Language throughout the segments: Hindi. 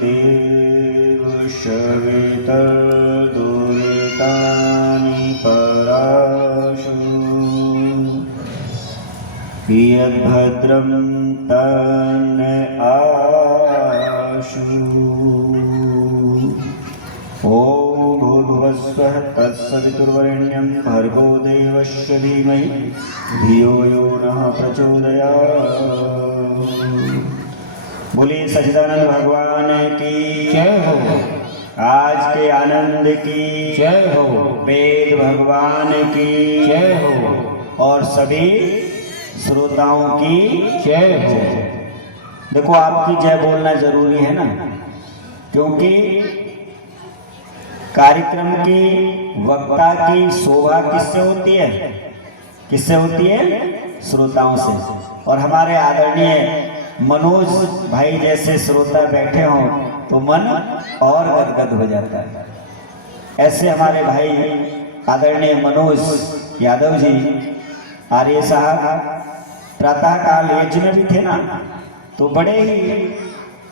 देव शवितर्दुरितानि पराशु यद्भद्रं तन्न आशु। ॐ भूर्भुवस्वः तत्सवितुर्वरेण्यं भर्गो देवस्य धीमहि धियो यो नः प्रचोदयात्। बोलिए सच्चिदानंद भगवान की जय हो। आज के आनंद की जय हो। वेद भगवान की जय हो और सभी श्रोताओं की जय हो। देखो आपकी जय बोलना जरूरी है ना, क्योंकि कार्यक्रम की वक्ता की शोभा किससे होती है? किससे होती है? श्रोताओं से। और हमारे आदरणीय मनोज भाई जैसे श्रोता बैठे हों तो मन और गदगद हो जाता है। ऐसे हमारे भाई आदरणीय मनोज यादव जी आर्य साहब प्रातःकाल यज्ञ में भी थे ना, तो बड़े ही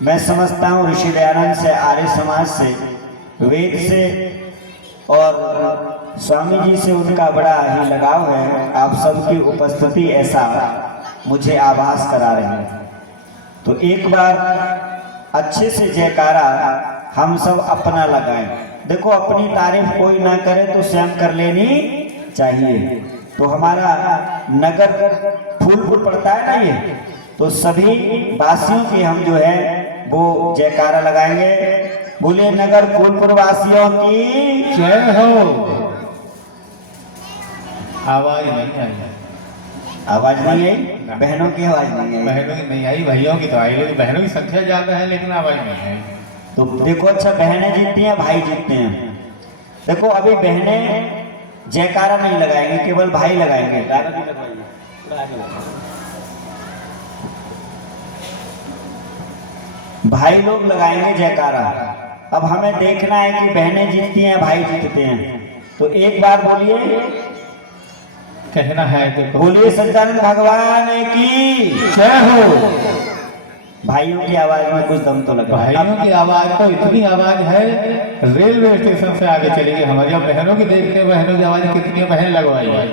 मैं समझता हूँ ऋषि दयानंद से, आर्य समाज से, वेद से और स्वामी जी से उनका बड़ा ही लगाव है। आप सबकी उपस्थिति ऐसा मुझे आभास करा रही है। तो एक बार अच्छे से जयकारा हम सब अपना लगाएं। देखो अपनी तारीफ कोई ना करे तो स्वयं कर लेनी चाहिए। तो हमारा नगर फूलपुर पड़ता है ना ये, तो सभी वासियों की हम जो है वो जयकारा लगाएंगे। बोले नगर फूलपुर वासियों की जय हो। आवाज नहीं आई। आवाज नहीं आई? बहनों की आवाज नहीं आई? बहनों की नहीं आई, भाइयों की तो आई, लेकिन बहनों की संख्या ज्यादा है लेकिन आवाज नहीं आई। तो देखो अच्छा, बहनें जीतती हैं, भाई जीतते हैं। देखो अभी बहनें जयकारा नहीं लगाएंगे, केवल भाई लगाएंगे। भाई लोग लगाएंगे जयकारा। अब हमें देखना है कि बहनें जीतती हैं, भाई जीतते हैं। तो एक बार बोलिए, कहना है देखो। बोलिए सच्चिदानंद भगवान की जय हो। भाइयों की आवाज में कुछ दम तो लगा। भाइयों की आवाज तो इतनी आवाज है, रेलवे स्टेशन से आगे चलेगी हमारी। अब बहनों की देखते हैं, बहनों की आवाज कितनी बहन लगवाई है।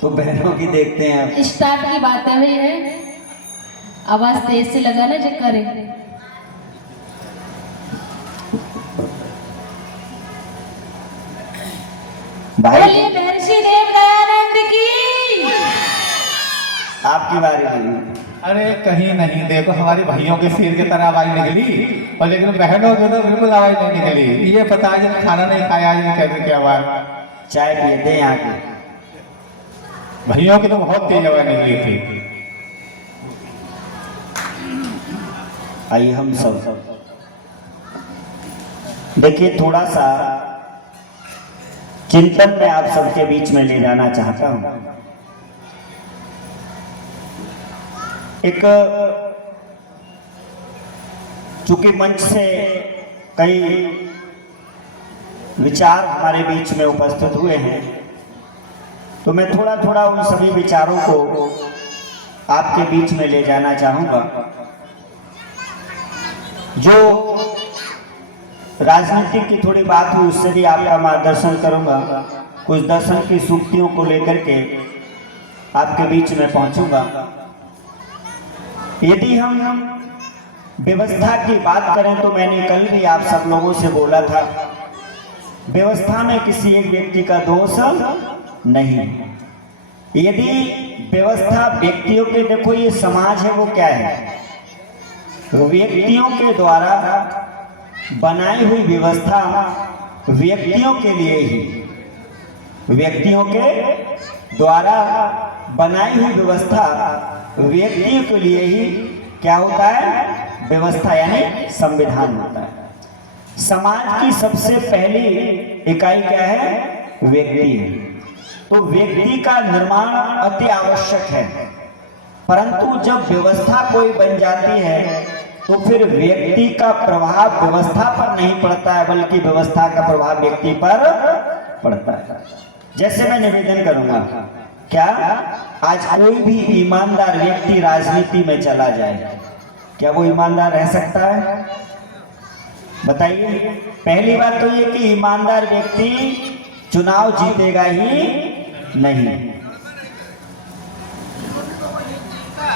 तो बहनों की देखते हैं। स्टार्ट की बातें हुई है, आवाज तेज से लगाना जो करे। भाई बोलिए महर्षि देव दयानंद की। आपकी बारी बोलिए। अरे कहीं नहीं, देखो हमारे भाइयों के सिर की तरह आवाज निकली, और लेकिन बहनों की तो बिल्कुल आवाज नहीं निकली। ये पता है खाना नहीं खाया, ये कहते क्या आवाज। चाय पिए थे यहाँ के भाइयों की तो बहुत तेज आवाज निकली थी। आइए हम सब देखिए, थोड़ा सा चिंतन में आप सबके बीच में ले जाना चाहता हूं। एक चूंकि मंच से कई विचार हमारे बीच में उपस्थित हुए हैं, तो मैं थोड़ा थोड़ा उन सभी विचारों को आपके बीच में ले जाना चाहूंगा। जो राजनीति की थोड़ी बात हुई उससे भी आपका मार्गदर्शन करूंगा। कुछ दर्शन की सूक्तियों को लेकर के आपके बीच में पहुंचूंगा। यदि हम व्यवस्था की बात करें तो मैंने कल भी आप सब लोगों से बोला था, व्यवस्था में किसी एक व्यक्ति का दोष नहीं। यदि व्यवस्था व्यक्तियों के, देखो ये समाज है वो क्या है, व्यक्तियों के द्वारा बनाई हुई व्यवस्था व्यक्तियों के लिए ही, व्यक्तियों के द्वारा बनाई हुई व्यवस्था व्यक्तियों के लिए ही क्या होता है? व्यवस्था यानी संविधान होता है। समाज की सबसे पहली इकाई क्या है? व्यक्ति है। तो व्यक्ति का निर्माण अति आवश्यक है, परंतु जब व्यवस्था कोई बन जाती है तो फिर व्यक्ति का प्रभाव व्यवस्था पर नहीं पड़ता है, बल्कि व्यवस्था का प्रभाव व्यक्ति पर पड़ता है। जैसे मैं निवेदन करूंगा, क्या आज कोई भी ईमानदार व्यक्ति राजनीति में चला जाए क्या वो ईमानदार रह सकता है? बताइए। पहली बात तो ये कि ईमानदार व्यक्ति चुनाव जीतेगा ही नहीं।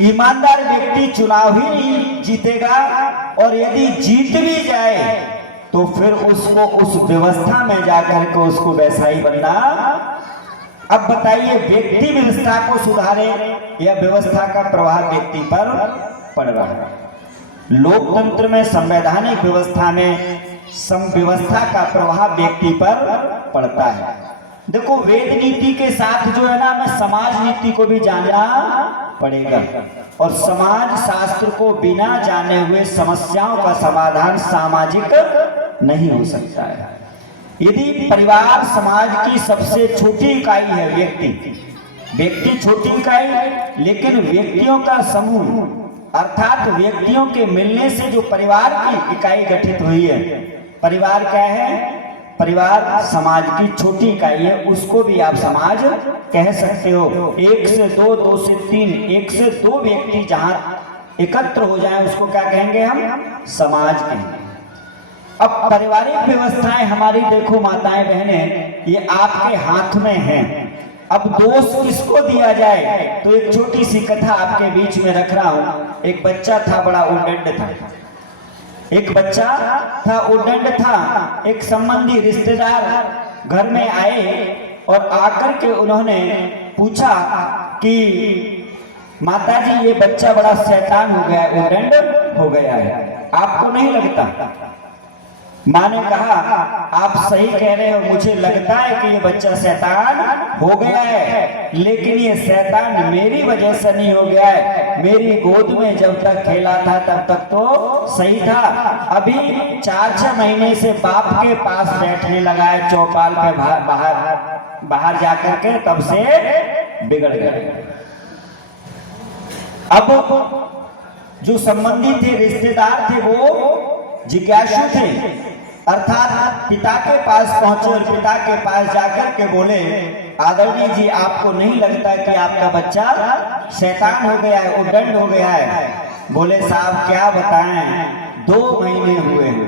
ईमानदार व्यक्ति चुनाव ही नहीं जीतेगा, और यदि जीत भी जाए तो फिर उसको उस व्यवस्था में जाकर के उसको वैसा ही बनना। अब बताइए, व्यक्ति व्यवस्था को सुधारे या व्यवस्था का प्रभाव व्यक्ति पर पड़ रहा है? लोकतंत्र में, संवैधानिक व्यवस्था में व्यवस्था का प्रभाव व्यक्ति पर पड़ता है। देखो, वेद नीति के साथ जो है ना, हमें समाज नीति को भी जानना पड़ेगा, और समाज शास्त्र को बिना जाने हुए समस्याओं का समाधान सामाजिक नहीं हो सकता है। यदि परिवार समाज की सबसे छोटी इकाई है व्यक्ति छोटी इकाई, लेकिन व्यक्तियों का समूह अर्थात व्यक्तियों के मिलने से जो परिवार की इकाई गठित हुई है, परिवार क्या है? परिवार समाज की छोटी इकाई है, उसको भी आप समाज कह सकते हो। 1 से 2, 2 से 3, 1 से 2 व्यक्ति जहां एकत्र हो जाएं उसको क्या कहेंगे? हम समाज कहेंगे। अब पारिवारिक व्यवस्थाएं हमारी देखो माताएं बहनें, ये आपके हाथ में हैं। अब दोष किसको दिया जाए? तो एक छोटी सी कथा आपके बीच में रख रहा हूं। एक बच्चा था, बड़ा उद्दंड था। एक बच्चा था, उद्दंड था। एक संबंधी रिश्तेदार घर में आए और आकर के उन्होंने पूछा कि माताजी, ये बच्चा बड़ा शैतान हो गया है, उद्दंड हो गया है, आपको नहीं लगता? माँ ने कहा, आप सही कह रहे हो, मुझे लगता है कि ये बच्चा शैतान हो गया है, लेकिन ये शैतान मेरी वजह से नहीं हो गया है। मेरी गोद में जब तक खेला था तब तक तो सही था, अभी 4-6 महीने से बाप के पास बैठने लगा है चौपाल पे, बाहर जाकर के, तब से बिगड़ गया। अब जो संबंधी थे, रिश्तेदार थे, वो जिज्ञासु थे, अर्थात पिता के पास पहुंचे और पिता के पास जाकर के बोले, आदरणीय जी, आपको नहीं लगता कि आपका बच्चा शैतान हो गया है, उद्दंड हो गया है? बोले, साहब क्या बताएं, 2 महीने हुए हैं।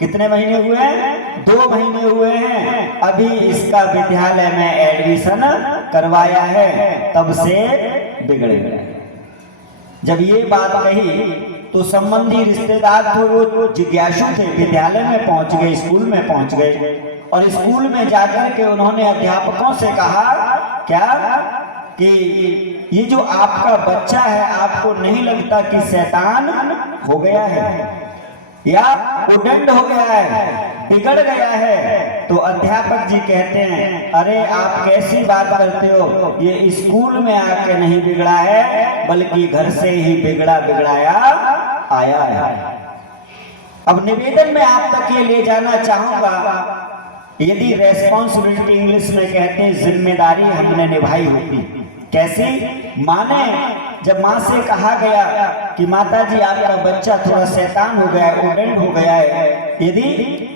कितने महीने हुए हैं? 2 महीने हुए हैं। अभी इसका विद्यालय में एडमिशन करवाया है, तब से बिगड़ गया। जब ये बात कही तो संबंधी रिश्तेदार थे, वो जिज्ञासु थे, विद्यालय में पहुंच गए, स्कूल में पहुंच गए, और स्कूल में जाकर के उन्होंने अध्यापकों से कहा क्या कि ये जो आपका बच्चा है, आपको नहीं लगता कि शैतान हो गया है या उद्दंड हो गया है, बिगड़ गया है? तो अध्यापक जी कहते हैं, अरे आप कैसी बात करते हो, ये स्कूल में आके नहीं बिगड़ा है, बल्कि घर से ही बिगड़ाया आया है। अब निवेदन में आप तक ये ले जाना चाहूंगा, यदि रेस्पॉन्सिबिलिटी इंग्लिश में कहते हैं जिम्मेदारी हमने निभाई होती। कैसी? माने जब माँ से कहा गया कि माताजी, आपका बच्चा थोड़ा शैतान हो गया है, उद्दंड हो गया है, यदि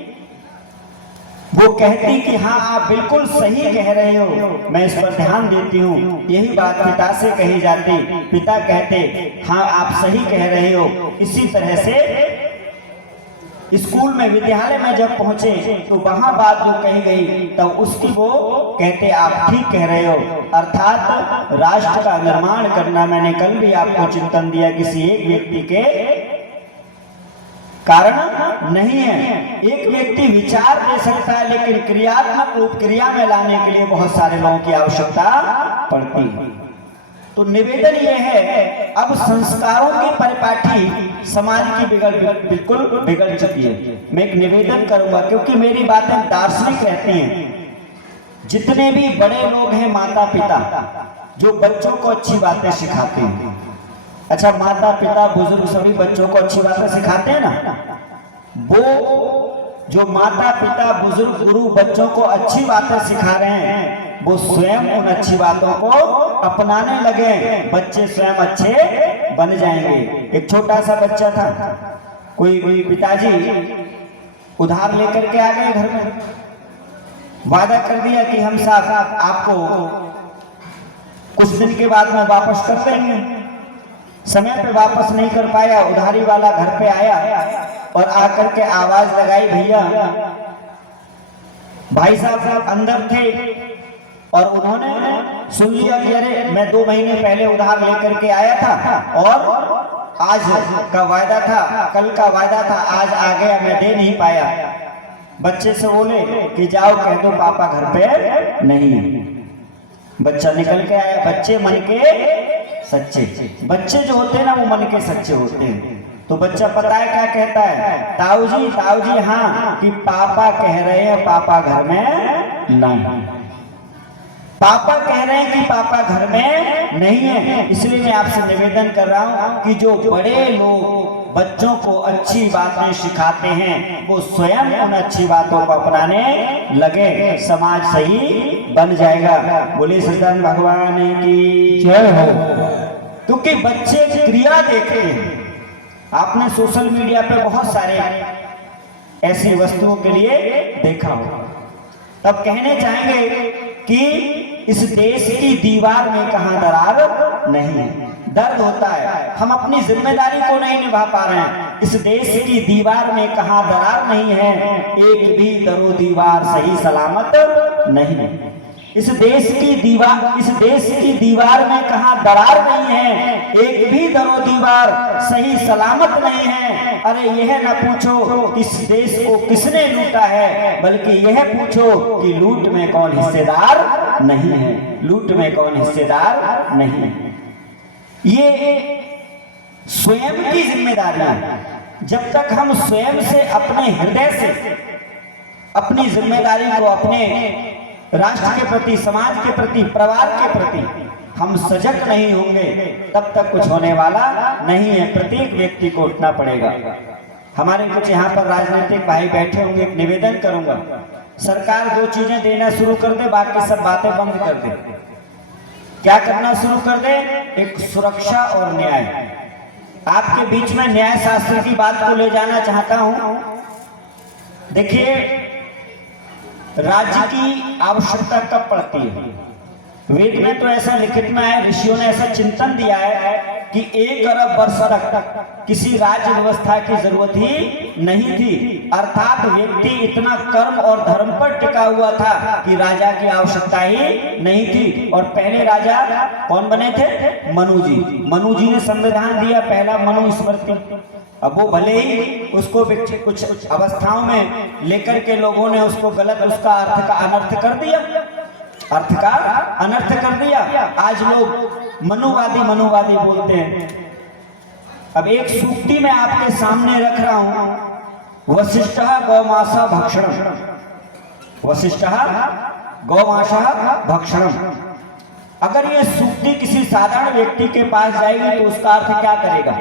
वो कहती कि हाँ आप बिल्कुल सही कह रहे हो, मैं इस पर ध्यान देती हूँ, यही बात पिता से कही जाती, पिता कहते हाँ आप सही कह रहे हो। इसी तरह से स्कूल में, विद्यालय में जब पहुंचे तो वहां बात जो कही गई, तब उसकी वो कहते आप ठीक कह रहे हो। अर्थात राष्ट्र का निर्माण करना, मैंने कल भी आपको चिंतन दिया, किसी एक व्यक्ति के कारण नहीं है। एक व्यक्ति विचार दे सकता है, लेकिन क्रियात्मक रूप क्रिया में लाने के लिए बहुत सारे लोगों की आवश्यकता पड़ती है। तो निवेदन ये है, अब संस्कारों की परिपाटी समाज की बिल्कुल बिगड़ चुकी है। मैं एक निवेदन करूंगा, क्योंकि मेरी बातें दार्शनिक रहती हैं। जितने भी बड़े लोग हैं, माता पिता, जो बच्चों को अच्छी बातें सिखाते हैं, अच्छा माता पिता बुजुर्ग सभी बच्चों को अच्छी बातें सिखाते हैं ना, वो जो माता पिता बुजुर्ग गुरु बच्चों को अच्छी बातें सिखा रहे हैं, वो स्वयं उन अच्छी बातों को अपनाने लगे, बच्चे स्वयं अच्छे बन जाएंगे। एक छोटा सा बच्चा था, कोई पिताजी उधार लेकर के आ गए घर में, वादा कर दिया कि हम साहब आपको कुछ दिन के बाद में वापस कर देंगे। समय पे वापस नहीं कर पाया। उधारी वाला घर पे आया और आकर के आवाज लगाई, भैया। भाई साहब अंदर थे और उन्होंने सुन लिया कि अरे मैं 2 महीने पहले उधार लेकर के आया था और आज का वायदा था, कल का वायदा था, आज आ गया, मैं दे नहीं पाया। बच्चे से बोले कि जाओ कह दो पापा घर पे नहीं है। बच्चा निकल के आया। बच्चे मन के सच्चे, बच्चे जो होते हैं ना वो मन के सच्चे होते हैं। तो बच्चा पता है क्या कहता है, ताऊ जी हाँ, कि पापा कह रहे हैं पापा घर में नहीं। पापा कह रहे हैं कि पापा घर में नहीं है। इसलिए मैं आपसे निवेदन कर रहा हूं कि जो बड़े लोग बच्चों को अच्छी बातें सिखाते हैं वो स्वयं उन अच्छी बातों को अपनाने लगे, समाज सही बन जाएगा। बोलिए सत्यनारायण भगवान की जय हो। क्योंकि बच्चे क्रिया देखते हैं। आपने सोशल मीडिया पे बहुत सारे ऐसी वस्तुओं के लिए देखा हो, तब कहने चाहेंगे कि इस देश की दीवार में कहां दरार नहीं है। दर्द होता है, हम अपनी जिम्मेदारी को नहीं निभा पा रहे हैं। इस देश की दीवार में कहां दरार नहीं है, एक भी दरो दीवार सही सलामत नहीं है। इस देश की दीवार में कहां दरार नहीं है, एक भी दरो दीवार सही सलामत नहीं है। अरे यह न पूछो इस देश को किसने लूटा है, बल्कि यह पूछो कि लूट में कौन हिस्सेदार नहीं है, लूट में कौन हिस्सेदार नहीं है। ये स्वयं की जिम्मेदारी है। जब तक हम स्वयं से, अपने हृदय से अपनी जिम्मेदारी को अपने राष्ट्र के प्रति, समाज के प्रति, परिवार के प्रति हम सजग नहीं होंगे, तब तक कुछ होने वाला नहीं है। प्रत्येक व्यक्ति को उठना पड़ेगा। हमारे कुछ यहाँ पर राजनीतिक भाई बैठे होंगे, एक निवेदन करूंगा, सरकार 2 चीजें देना शुरू कर दे, बाकी सब बातें बंद कर दे। क्या करना शुरू कर दे? एक सुरक्षा और न्याय। आपके बीच में न्याय शास्त्र की बात को ले जाना चाहता हूं। देखिए, राज्य की आवश्यकता कब पड़ती है? वेद में तो ऐसा लिखित में है, ऋषियों ने ऐसा चिंतन दिया है कि 1 अरब वर्ष तक किसी राज्य व्यवस्था की जरूरत ही नहीं थी। अर्थात व्यक्ति इतना कर्म और धर्म पर टिका हुआ था कि राजा की आवश्यकता ही नहीं थी। और पहले राजा कौन बने थे? मनु जी। मनु जी ने संविधान दिया, पहला मनुस्मृति। अब वो भले ही उसको कुछ अवस्थाओं में लेकर के लोगों ने उसको गलत, उसका अर्थ का अनर्थ कर दिया, अर्थ का अनर्थ कर दिया। आज लोग मनुवादी बोलते हैं। अब एक सूक्ति मैं आपके सामने रख रहा हूं, वशिष्ठः गौमांस भक्षणम, वशिष्ठः गौमांस भक्षणम। अगर ये सूक्ति किसी साधारण व्यक्ति के पास जाएगी तो उसका अर्थ क्या करेगा,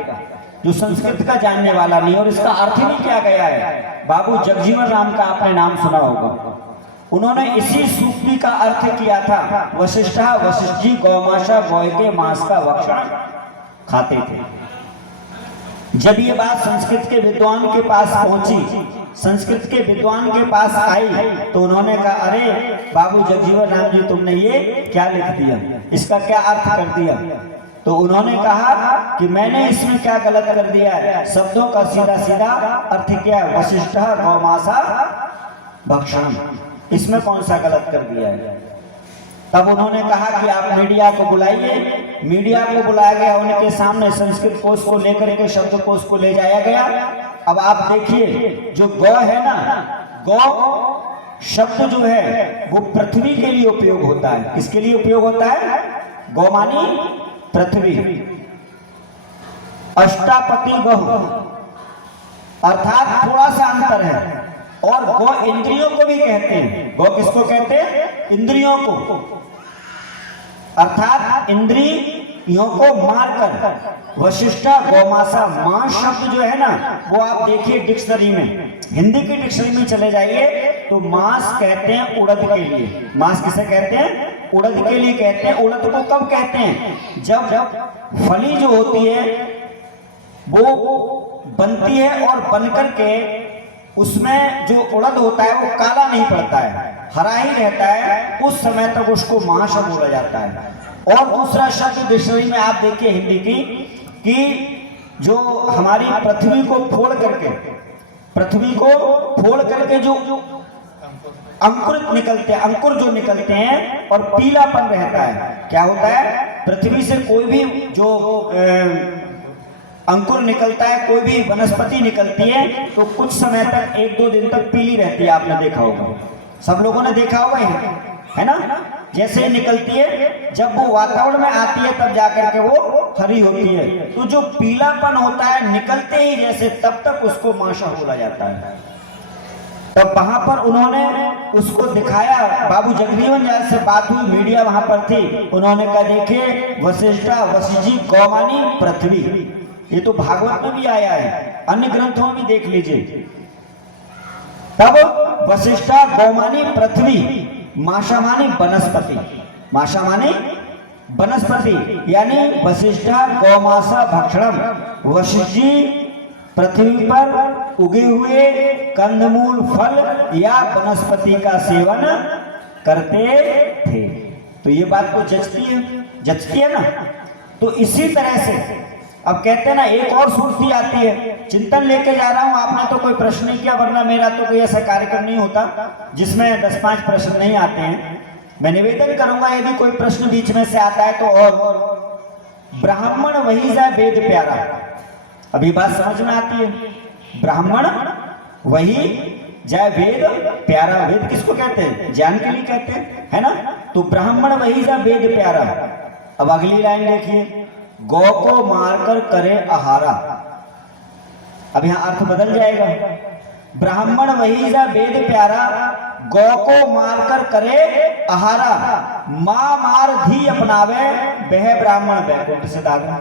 जो संस्कृत का जानने वाला नहीं, और इसका अर्थ ही क्या गया है। बाबू जगजीवन राम का आपने नाम सुना होगा, उन्होंने इसी सूक्ति का अर्थ किया था। वशिष्ठ जी गौमाशा, गौ के मांस का भक्षण खाते थे। जब ये बात संस्कृत के विद्वान के पास पहुंची, संस्कृत के विद्वान के पास आई, तो उन्होंने कहा, अरे बाबू जगजीवन राम जी, तुमने ये क्या लिख दिया, इसका क्या अर्थ कर दिया? तो उन्होंने कहा कि मैंने इसमें क्या गलत कर दिया है, शब्दों का सीधा सीधा अर्थ क्या है, वशिष्ठ गौमांसा भक्षण, इसमें कौन सा गलत कर दिया है? तब उन्होंने कहा कि आप मीडिया को बुलाइए। मीडिया को बुलाया गया, उनके सामने संस्कृत कोश को लेकर के शब्द कोश को ले जाया गया। अब आप देखिए, जो गौ है ना, गौ शब्द जो है वो पृथ्वी के लिए उपयोग होता है। किसके लिए उपयोग होता है? गौ मानी पृथ्वी। अष्टापति गौ, अर्थात थोड़ा सा अंतर है। और गौ इंद्रियों को भी कहते हैं। गौ किसको कहते हैं? इंद्रियों को, अर्थात इंद्रियों को मारकर। वशिष्ठ गौमांसा, मांस शब्द जो है ना, वो आप देखिए डिक्शनरी में, हिंदी की डिक्शनरी में चले जाइए तो मांस कहते हैं उड़द के लिए। मांस किसे कहते हैं? उड़द के लिए कहते हैं। उड़द को कब कहते हैं? जब फली जो होती है वो बनती है और बनकर के उसमें जो उड़द होता है वो काला नहीं पड़ता है, हरा ही रहता है, उस समय तक उसको मांस बोला जाता है। और दूसरा शब्द डिक्शनरी में आप देखिए हिंदी की, कि जो हमारी पृथ्वी को फोड़ करके जो अंकुरित निकलते हैं, अंकुर जो निकलते हैं और पीलापन रहता है। क्या होता है, पृथ्वी से कोई भी जो अंकुर निकलता है, कोई भी वनस्पति निकलती है तो कुछ समय तक, 1-2 दिन तक पीली रहती है। आपने देखा होगा, सब लोगों ने देखा होगा, है ना। जैसे ही निकलती है, जब वो वातावरण में आती है तब जाकर के वो हरी होती है। तो जो पीलापन होता है निकलते ही जैसे, तब तक उसको माशा बोला जाता है। तब वहां पर उन्होंने उसको दिखाया, बाबू जगजीवन जहाँ से बात हुई, मीडिया वहां पर थी, उन्होंने कहा देखिए वशिष्ठा वशिजी गौमानी पृथ्वी, ये तो भागवत में भी आया है, अन्य ग्रंथों में भी देख लीजिए। तब वशिष्ठा गौमानी पृथ्वी, माशा मानी वनस्पति, माशा मानी वनस्पति, यानी वशिष्ठा गौमासा भक्षणम, वशिष्ठ जी पृथ्वी पर उगे हुए कंदमूल फल या वनस्पति का सेवन करते थे। तो ये बात तो जचती है ना। तो इसी तरह से अब कहते हैं ना, एक और सूर्ति आती है, चिंतन लेके जा रहा हूं, आपने तो कोई प्रश्न नहीं किया, वरना मेरा तो कोई ऐसा कार्यक्रम नहीं होता जिसमें 10-5 प्रश्न नहीं आते हैं। मैं निवेदन करूंगा यदि कोई प्रश्न बीच में से आता है तो। और ब्राह्मण वही जा वेद प्यारा, अभी बात समझ में आती है। ब्राह्मण वही जाए वेद प्यारा, वेद किसको कहते हैं, ज्ञान के लिए कहते हैं, है ना। तो ब्राह्मण वही जा वेद प्यारा। अब अगली लाइन देखिए, गौ को मारकर करे आहारा। अब यहां अर्थ बदल जाएगा, ब्राह्मण वही जा वेद प्यारा, गौ को मारकर करे आहारा, मां मार धी अपनावे, वह ब्राह्मण बैकुंठ से दागा।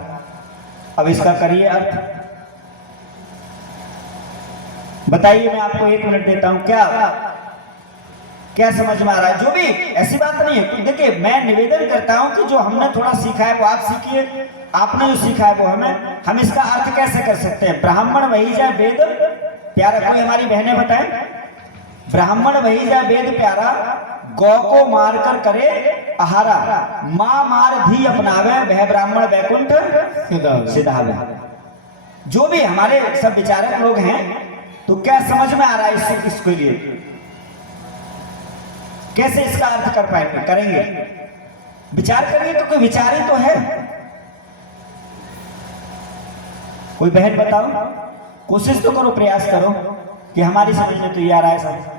अब इसका करिए अर्थ, बताइए, मैं आपको 1 मिनट देता हूं, क्या समझ में आ रहा है। जो भी ऐसी बात नहीं है, देखिए मैं निवेदन करता हूं कि जो हमने थोड़ा सीखा है वो आप सीखिए, आपने जो सीखा है वो हम इसका अर्थ कैसे कर सकते हैं। ब्राह्मण वही जा वेद प्यारा, कोई हमारी बहनें बताएं, ब्राह्मण वही जा वेद प्यारा, गौ को मार कर करे आहारा, मां मार धी अपनावे, वह ब्राह्मण बैकुंठ सिधावे। जो भी हमारे सब विचारक लोग हैं, तो क्या समझ में आ रहा है इसके लिए, कैसे इसका अर्थ कर पाएंगे, करेंगे, विचार करिए। तो कोई विचार ही तो है। कोई बहन बताओ, कोशिश तो करो, प्रयास करो कि हमारी समझ में तो ये आ रहा है सब।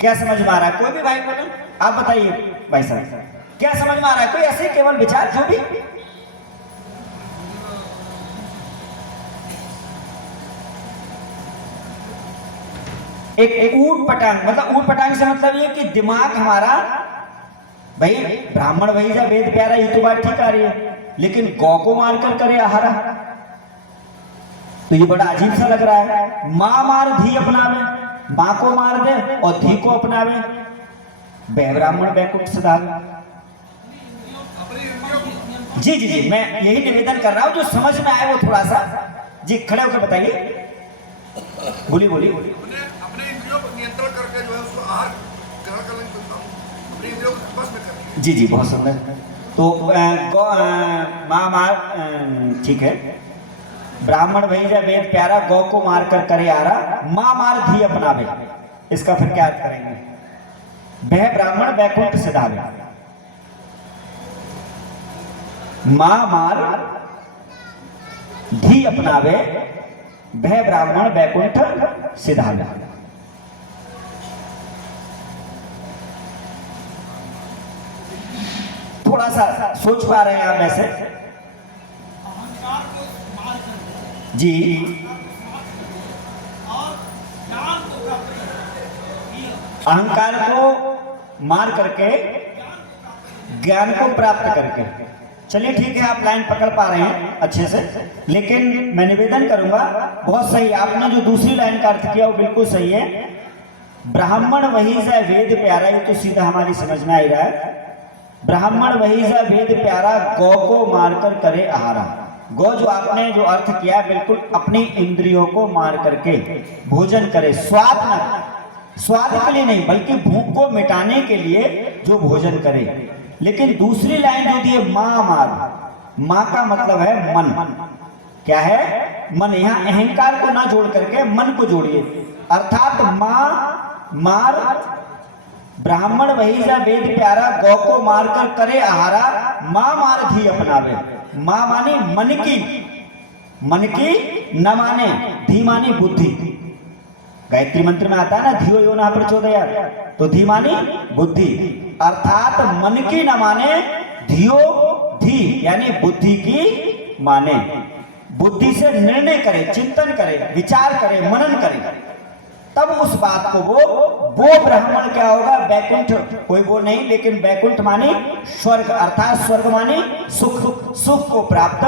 क्या समझ में आ रहा है, कोई भी भाई बोले, आप बताइए भाई साहब, क्या समझ में आ रहा है। कोई ऐसे केवल विचार, जो भी एक ऊट पटांग, मतलब ऊट पटांग से मतलब ये कि दिमाग हमारा, भाई ब्राह्मण वही जा वेद प्यारा, ये तो बात ठीक आ रही है, लेकिन गौ को मारकर करे आहारा, तो ये बड़ा अजीब सा लग रहा है। मां मार धी अपनावे, मां को मार दे और धी को अपनावे, वह ब्राह्मण बैकुंठ सिधावे। जी, मैं यही निवेदन कर रहा हूं, जो समझ में आए वो थोड़ा सा जी खड़े होकर बताइए, बोलिए। अपने इंद्रियों पर नियंत्रण करके जो है उसको आहार ग्रहण करने की कोशिश करूं, अपने इंद्रियों को बस में करनी। जी, बहुत सुंदर। तो मां मार, ठीक है, ब्राह्मण वही जा वेद प्यारा, गौ को मार कर करे आरा, मां मार धी अपनावे। इसका फिर क्या अर्थ करेंगे, वह ब्राह्मण बैकुंठ सिधावे। मां मार धी अपनावे, वह ब्राह्मण बैकुंठ सिधावे। थोड़ा सा सोच पा रहे हैं आप ऐसे जी। अहंकार को मार करके ज्ञान को प्राप्त करके, चलिए ठीक है, आप लाइन पकड़ पा रहे हैं अच्छे से, लेकिन मैं निवेदन करूंगा, बहुत सही आपने जो दूसरी लाइन का अर्थ किया वो बिल्कुल सही है। ब्राह्मण वही जा वेद प्यारा, ये तो सीधा हमारी समझ में आ रहा है। ब्राह्मण वही जा वेद प्यारा, गौ को मारकर करे आहारा। गौ जो आपने जो अर्थ किया, बिल्कुल अपनी इंद्रियों को मार करके भोजन करे, स्वाद के लिए नहीं, बल्कि भूख को मिटाने के लिए जो भोजन करे। लेकिन दूसरी लाइन जो दी है माँ मार, माँ का मतलब है मन। क्या है? मन। यहाँ अहंकार को ना जोड़ करके मन को जोड़िए, अर्थात माँ मार ब्राह्मण वही जा वेद प्यारा, गौ को मारकर करे आहारा, माँ मार धी अपनावे। माँ मानी मन की, मन की न माने, धी मानी बुद्धि। गायत्री मंत्र में आता है ना, धियो यो न प्रचोदयात्, तो धी मानी बुद्धि, अर्थात मन की न माने, धियो धी यानी बुद्धि की माने। बुद्धि से निर्णय करे, चिंतन करे, विचार करे, मनन करे, तब उस बात को वो ब्राह्मण क्या होगा? बैकुंठ, कोई वो नहीं, लेकिन बैकुंठ मानी स्वर्ग, अर्थात स्वर्ग मानी सुख, सुख को प्राप्त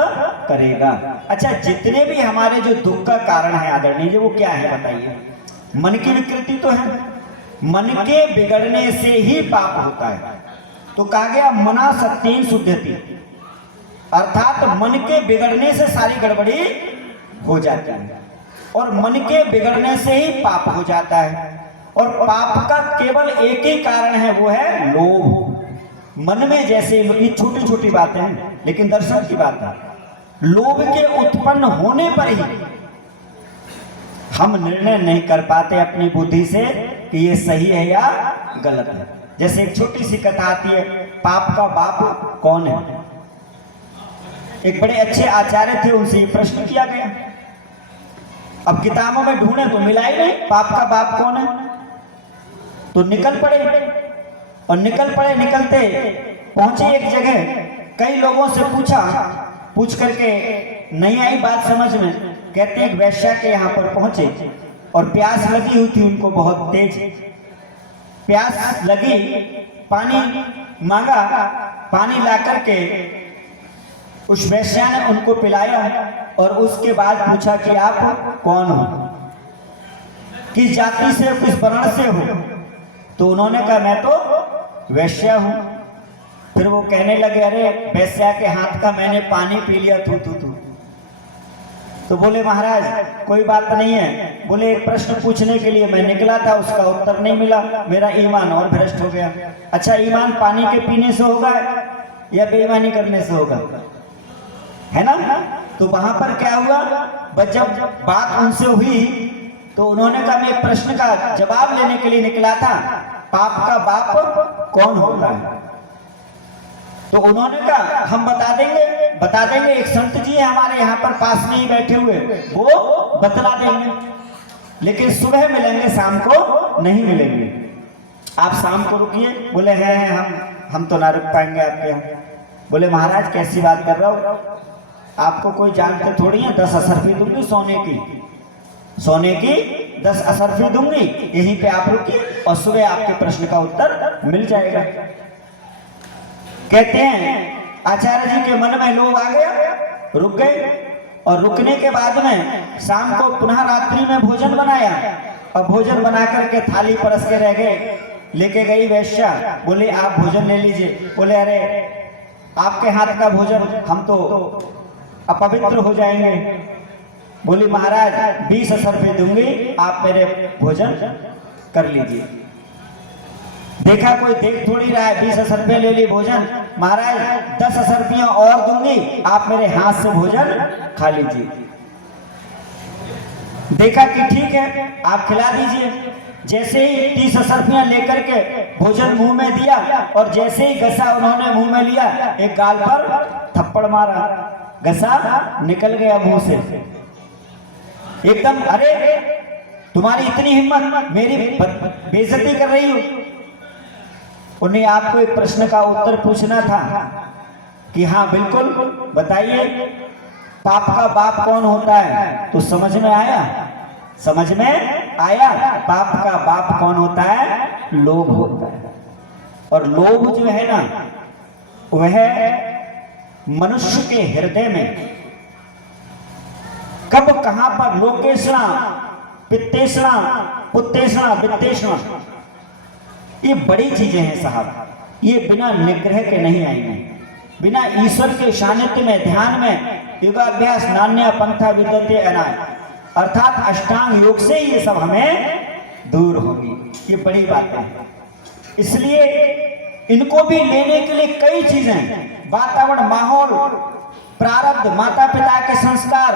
करेगा। अच्छा, जितने भी हमारे जो दुख का कारण है आदरणीय जी, वो क्या है बताइए? मन की विकृति तो है। मन के बिगड़ने से ही पाप होता है। तो कहा गया मना सत्येन शुद्धति, अर्थात मन के बिगड़ने से सारी गड़बड़ी हो जाती है, और मन के बिगड़ने से ही पाप हो जाता है। और पाप का केवल एक ही कारण है, वो है लोभ। मन में जैसे, ये छोटी छोटी बातें हैं लेकिन दर्शन की बात है, लोभ के उत्पन्न होने पर ही हम निर्णय नहीं कर पाते अपनी बुद्धि से कि ये सही है या गलत है। जैसे एक छोटी सी कथा आती है, पाप का बाप कौन है? एक बड़े अच्छे आचार्य थे, उनसे ये प्रश्न किया गया। अब किताबों में ढूंढे तो मिला ही नहीं, पाप का बाप कौन है। तो निकल पड़े, और निकल पड़े, निकलते पहुंचे एक जगह, कई लोगों से पूछ करके नहीं आई बात समझ में। कहते एक वैश्या के यहाँ पर पहुंचे, और प्यास लगी हुई थी उनको बहुत तेज। प्यास लगी, पानी मांगा, पानी ला करके उस वैश्या ने उनको पिलाया, और उसके बाद पूछा कि आप कौन हो, किस जाति से, किस वर्ण से हो? तो उन्होंने कहा मैं तो वैश्या हूं। फिर वो कहने लगे, अरे वैश्या के हाथ का मैंने पानी पी लिया, थू थू थू। तो बोले महाराज कोई बात नहीं है, बोले एक प्रश्न पूछने के लिए मैं निकला था, उसका उत्तर नहीं मिला, मेरा ईमान और भ्रष्ट हो गया। अच्छा, ईमान पानी के पीने से होगा या बेईमानी करने से होगा? है ना? तो वहां पर क्या हुआ, जब बात उनसे हुई तो उन्होंने कहा मैं एक प्रश्न का जवाब लेने के लिए निकला था, पाप का बाप कौन होता है? तो उन्होंने कहा हम बता देंगे, एक संत जी है हमारे यहाँ पर पास में ही बैठे हुए, वो बतला देंगे, लेकिन सुबह मिलेंगे, शाम को नहीं मिलेंगे। आप शाम को रुकिए। बोले हैं हम तो ना रुक पाएंगे आपके यहाँ। बोले महाराज कैसी बात कर रहा हूँ, आपको कोई जानते थोड़ी है, 10 असरफी दूंगी सोने की 10 असरफी दूंगी, यहीं पे आप रुकिए और सुबह आपके प्रश्न का उत्तर मिल जाएगा। कहते हैं आचार्य जी के मन में लोभ आ गया, रुक गए, और रुकने के बाद में शाम को पुनः रात्रि में भोजन बनाया, और भोजन बना करके थाली परस के रह गए। लेके गई वैश्या, बोले आप भोजन ले लीजिए। बोले अरे आपके हाथ का भोजन हम तो अपवित्र हो जाएंगे। बोली महाराज 20 असरफी दूंगी, आप मेरे भोजन कर लीजिए। देखा कोई देख थोड़ी रहा है, 20 असरफियां ले ली भोजन, महाराज 10 असरफियां और दूंगी, आप मेरे हाथ से भोजन खा लीजिए। देखा कि ठीक है आप खिला दीजिए। जैसे ही 30 असरफियां लेकर के भोजन मुंह में दिया, और जैसे ही गसा उन्होंने मुंह में लिया, एक गाल पर थप्पड़ मारा, गसा निकल गया मुंह से। एकदम अरे तुम्हारी इतनी हिम्मत, मेरी बेइज्जती कर रही हो। उन्हें आपको एक प्रश्न का उत्तर पूछना था कि हाँ बिल्कुल बताइए, पाप का बाप कौन होता है? तो समझ में आया, पाप का बाप कौन होता है? लोभ होता है। और लोभ जो है ना, वह मनुष्य के हृदय में कब कहां पर लोकेशणा, पित्तेषणा, पुत्तेषणा, वित्तेषणा, ये बड़ी चीजें हैं साहब। ये बिना निग्रह के नहीं आएंगे, बिना ईश्वर के सानिध्य में, ध्यान में, योगाभ्यास नान्या पंथा विद्यते अनाय, अर्थात अष्टांग योग से ये सब हमें दूर होगी। ये बड़ी बात है। इसलिए इनको भी लेने के लिए कई चीजें, वातावरण, माहौल, प्रारब्ध, माता पिता के संस्कार,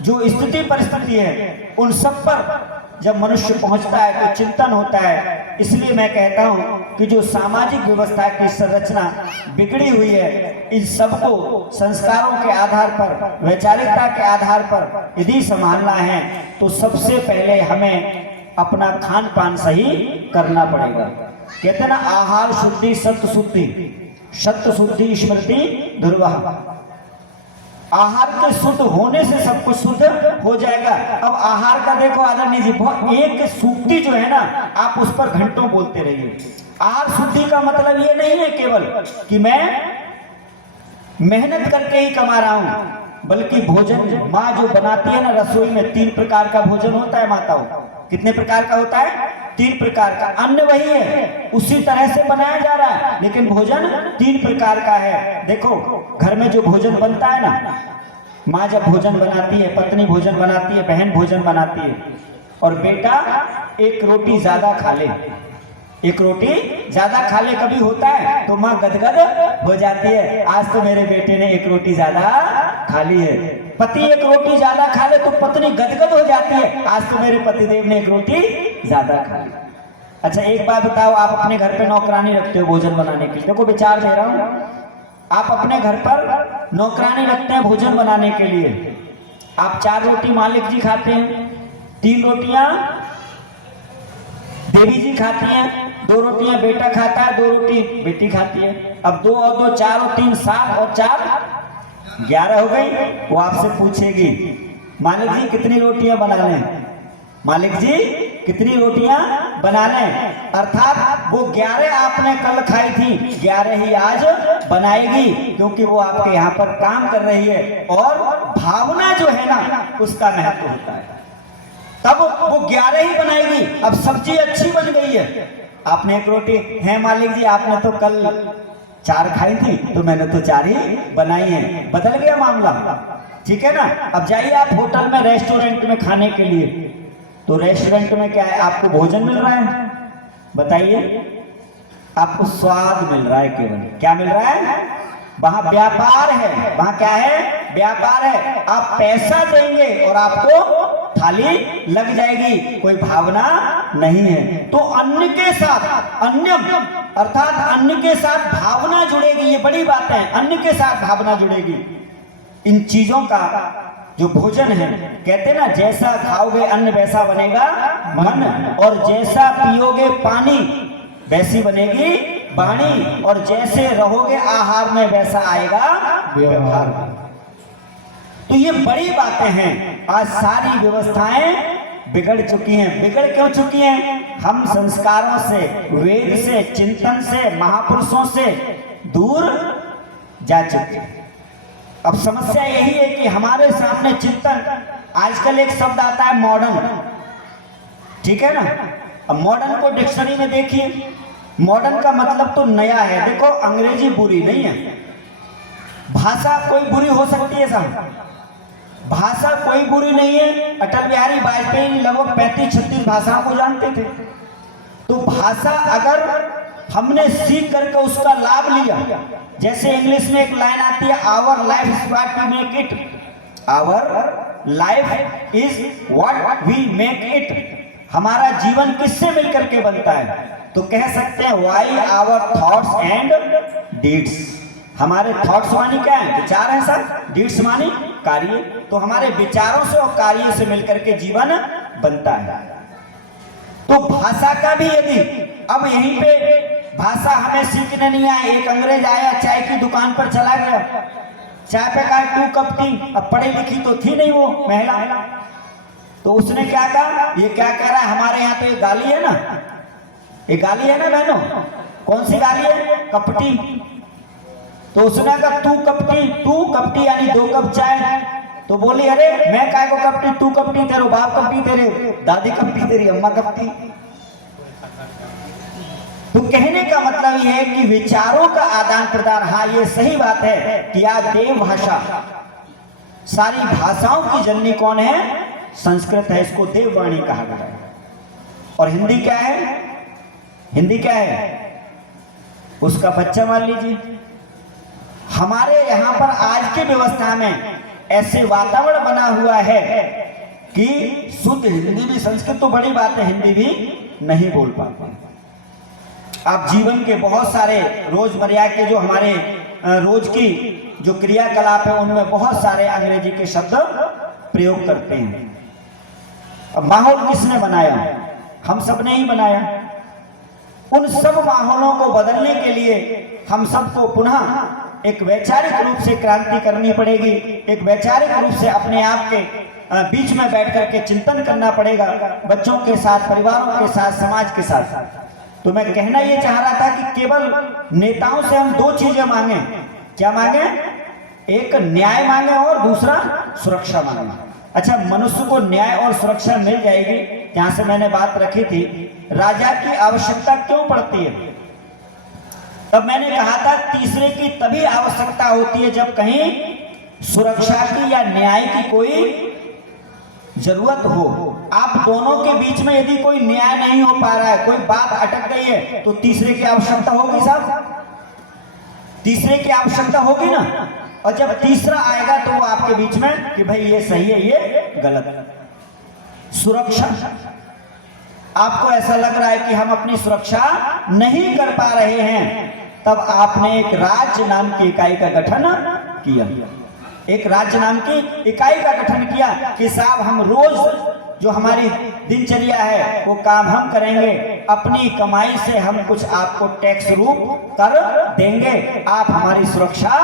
जो स्थिति परिस्थिति है, उन सब पर जब मनुष्य पहुंचता है तो चिंतन होता है। इसलिए मैं कहता हूं कि जो सामाजिक व्यवस्था की संरचना बिगड़ी हुई है, इन सबको संस्कारों के आधार पर, वैचारिकता के आधार पर यदि संभालना है तो सबसे पहले हमें अपना खान पान सही करना पड़ेगा। कहते हैं ना, आहार शुद्धि सत्य शुद्धि, सत्य शुद्धि स्मृति दुर्वाह। आहार के शुद्ध होने से सब कुछ शुद्ध हो जाएगा। अब आहार का देखो आदरणीय जी, बहुत एक सूक्ति जो है ना, आप उस पर घंटों बोलते रहिए। आहार शुद्धि का मतलब ये नहीं है केवल कि मैं मेहनत करके ही कमा रहा हूं, बल्कि भोजन माँ जो बनाती है ना रसोई में, 3 प्रकार का भोजन होता है माताओं। कितने प्रकार का होता है? 3 प्रकार का। अन्न वही है, उसी तरह से बनाया जा रहा है, लेकिन भोजन 3 प्रकार का है। देखो घर में जो भोजन बनता है ना, माँ जब भोजन बनाती है, पत्नी भोजन बनाती है, बहन भोजन बनाती है, और बेटा एक रोटी ज्यादा खा ले, एक रोटी ज्यादा खा ले कभी होता है तो माँ गदगद हो जाती है, आज तो मेरे बेटे ने एक रोटी ज्यादा खा ली है। पति एक रोटी ज्यादा खा ले तो पत्नी गदगद हो जाती है, आज तो मेरे पतिदेव ने एक रोटी ज्यादा खा ली। अच्छा एक बात बताओ, आप अपने घर पे नौकरानी रखते हो भोजन बनाने के लिए? देखो विचार दे रहा हूं, आप अपने घर पर नौकरानी रखते हैं भोजन बनाने के लिए। आप 4 रोटी मालिक जी खाते हैं, 3 रोटियां देवी जी खाती हैं, 2 रोटियां बेटा खाता है, 2 रोटी बेटी खाती है। अब 2 और 2 4 और 3 7 और 4 11 हो गई। वो आपसे पूछेगी मालिक जी कितनी रोटियां बना लें, मालिक जी कितनी रोटियां बना लें, अर्थात वो 11 आपने कल खाई थी, 11 ही आज बनाएगी, क्योंकि वो आपके यहाँ पर काम कर रही है। और भावना जो है ना उसका महत्व होता है, तब वो 11 ही बनाएगी। अब सब्जी अच्छी बन गई है, आपने 1 रोटी है मालिक जी, आपने तो कल 4 खाई थी तो मैंने तो 4 ही बनाई है, बदल गया मामला, ठीक है ना। अब जाइए आप होटल में, रेस्टोरेंट में खाने के लिए, तो रेस्टोरेंट में क्या है, आपको भोजन मिल रहा है? बताइए, आपको स्वाद मिल रहा है केवल। क्या मिल रहा है? वहां व्यापार है, वहां क्या है? व्यापार है। आप पैसा देंगे और आपको थाली लग जाएगी, कोई भावना नहीं है। तो अन्न के साथ अन्य, अर्थात अन्न के साथ भावना जुड़ेगी, ये बड़ी बात है, अन्न के साथ भावना जुड़ेगी। इन चीजों का जो भोजन है, कहते ना जैसा खाओगे अन्न वैसा बनेगा मन, और जैसा पियोगे पानी वैसी बनेगी वाणी, और जैसे रहोगे आहार में वैसा आएगा व्यवहार। तो ये बड़ी बातें हैं। आज सारी व्यवस्थाएं बिगड़ चुकी हैं। बिगड़ क्यों चुकी हैं? हम संस्कारों से, वेद से, चिंतन से, महापुरुषों से दूर जा चुके हैं। अब समस्या यही है कि हमारे सामने चिंतन, आजकल एक शब्द आता है मॉडर्न, ठीक है ना। अब मॉडर्न को डिक्शनरी में देखिए, मॉडर्न का मतलब तो नया है। देखो अंग्रेजी बुरी नहीं है, भाषा कोई बुरी हो सकती है साहब, भाषा कोई बुरी नहीं है। अटल बिहारी वाजपेयी लगभग 35-36 भाषाओं को जानते थे। तो भाषा अगर हमने सीख करके उसका लाभ लिया, जैसे इंग्लिश में एक लाइन आती है, our life is what we make it, our life is what we make it. हमारा जीवन किससे मिलकर के बनता है? तो कह सकते हैं why our thoughts and deeds. हमारे थॉट्स मानी क्या है? विचार है सर, डीड्स मानी कार्य। तो हमारे विचारों से और कार्य से मिलकर के जीवन बनता है। तो भाषा का भी यदि अब यहीं पे भाषा हमें सीखने नहीं आए, एक अंग्रेज आया, चाय की दुकान पर चला गया, चाय पे कहा 2 कप टी। अब पढ़ी लिखी तो थी नहीं वो महिला, तो उसने क्या कहा, ये क्या कह रहा है, हमारे यहाँ तो ये गाली है ना, ये गाली है ना बहनों, कौन सी गाली है? कपटी। तो उसने कहा 2 कपटी, 2 कपटी यानी 2 कप चाय। तो बोली अरे मैं काय को कपटी, 2 कपटी तेरे बाप कपटी, तेरे दादी कपटी, तेरी अम्मा कपटी। तो कहने का मतलब यह है कि विचारों का आदान प्रदान, हाँ ये सही बात है कि आज देव भाषा, सारी भाषाओं की जननी कौन है? संस्कृत है, इसको देववाणी कहा गया है। और हिंदी क्या है? हिंदी क्या है? उसका बच्चा मान लीजिए। हमारे यहाँ पर आज की व्यवस्था में ऐसे वातावरण बना हुआ है कि शुद्ध हिंदी भी, संस्कृत तो बड़ी बात है, हिंदी भी नहीं बोल पाते। आप जीवन के बहुत सारे रोजमर्रा के जो हमारे रोज की जो क्रियाकलाप है उनमें बहुत सारे अंग्रेजी के शब्द प्रयोग करते हैं। अब माहौल किसने बनाया? हम सब ने ही बनाया। उन सब माहौलों को बदलने के लिए हम सबको पुनः एक वैचारिक रूप से क्रांति करनी पड़ेगी। एक वैचारिक रूप से अपने आप के बीच में बैठ करके चिंतन करना पड़ेगा, बच्चों के साथ, परिवारों के साथ, समाज के साथ। तो मैं कहना ये चाह रहा था कि केवल नेताओं से हम दो चीजें मांगे। क्या मांगे? एक न्याय मांगे और दूसरा सुरक्षा मांगे। अच्छा, मनुष्य को न्याय और सुरक्षा मिल जाएगी। जहां से मैंने बात रखी थी, राजा की आवश्यकता क्यों पड़ती है? तब मैंने कहा था तीसरे की तभी आवश्यकता होती है जब कहीं सुरक्षा की या न्याय की कोई जरूरत हो। आप दोनों के बीच में यदि कोई न्याय नहीं हो पा रहा है, कोई बात अटक गई है, तो तीसरे की आवश्यकता होगी साहब, तीसरे की आवश्यकता होगी ना। और जब तीसरा आएगा तो वो आपके बीच में कि भाई ये सही है, ये गलत है। सुरक्षा, आपको ऐसा लग रहा है कि हम अपनी सुरक्षा नहीं कर पा रहे हैं, तब आपने एक राज्य नाम की इकाई का गठन किया। एक राज्य नाम की इकाई का गठन किया कि साहब हम रोज जो हमारी दिनचर्या है वो काम हम करेंगे, अपनी कमाई से हम कुछ आपको टैक्स रूप कर देंगे, आप हमारी सुरक्षा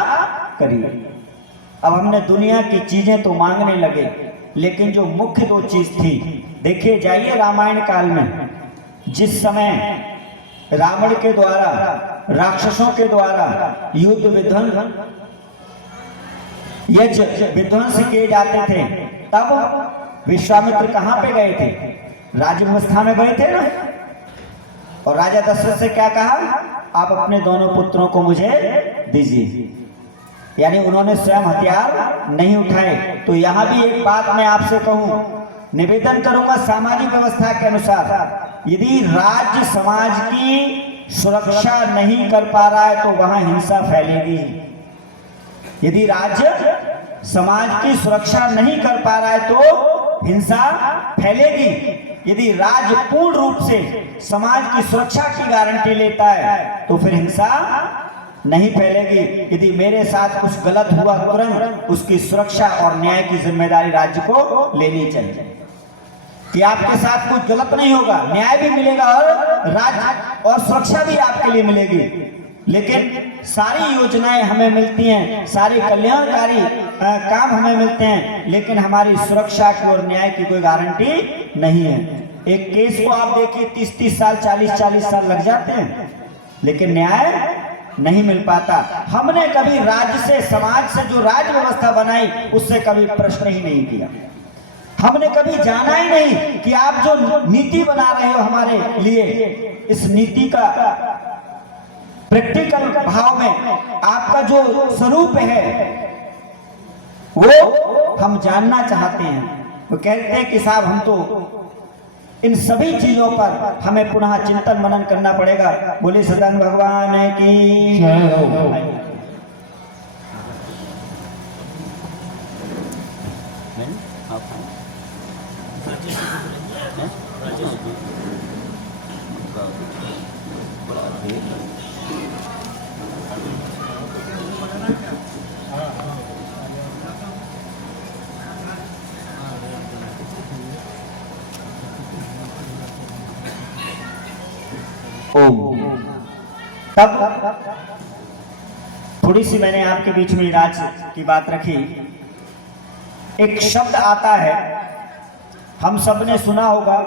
करिए। अब हमने दुनिया की चीजें तो मांगने लगे, लेकिन जो मुख्य दो चीज थी, देखिए जाइए रामायण काल में, जिस समय रावण के द्वारा, राक्षसों के द्वारा युद्ध विध्वंस किए जाते थे, तब विश्वामित्र कहां पे गए थे? राज्य व्यवस्था में गए थे ना। और राजा दशरथ से क्या कहा? आप अपने दोनों पुत्रों को मुझे दीजिए। यानी उन्होंने स्वयं हथियार नहीं उठाए। तो यहां भी एक बात मैं आपसे कहूं, निवेदन करूंगा सामाजिक व्यवस्था के अनुसार, यदि राज्य समाज की सुरक्षा नहीं कर पा रहा है तो वहां हिंसा फैलेगी। यदि राज्य समाज की सुरक्षा नहीं कर पा रहा है तो हिंसा फैलेगी। यदि राज्य पूर्ण रूप से समाज की सुरक्षा की गारंटी लेता है तो फिर हिंसा नहीं फैलेगी। यदि मेरे साथ कुछ गलत हुआ, तुरंत उसकी सुरक्षा और न्याय की जिम्मेदारी राज्य को लेनी चाहिए कि आपके साथ कुछ गलत नहीं होगा, न्याय भी मिलेगा और राज्य और सुरक्षा भी आपके लिए मिलेगी। लेकिन सारी योजनाएं हमें मिलती हैं, सारी कल्याणकारी काम हमें मिलते हैं, लेकिन हमारी सुरक्षा की और न्याय की कोई गारंटी नहीं है। एक केस को आप देखिए 30-30 साल, 40-40 साल लग जाते हैं, लेकिन न्याय नहीं मिल पाता। हमने कभी राज्य से, समाज से जो राज्य व्यवस्था बनाई उससे कभी प्रश्न ही नहीं किया। हमने कभी जाना ही नहीं कि आप जो नीति बना रहे हो हमारे लिए, इस नीति का प्रैक्टिकल भाव में आपका जो स्वरूप है वो हम जानना चाहते हैं। वो कहते हैं कि साहब हम तो इन सभी चीजों पर हमें पुनः चिंतन मनन करना पड़ेगा। बोले सदानंद भगवान की जय। तब थोड़ी सी मैंने आपके बीच में राज की बात रखी। एक शब्द आता है, हम सब ने सुना होगा,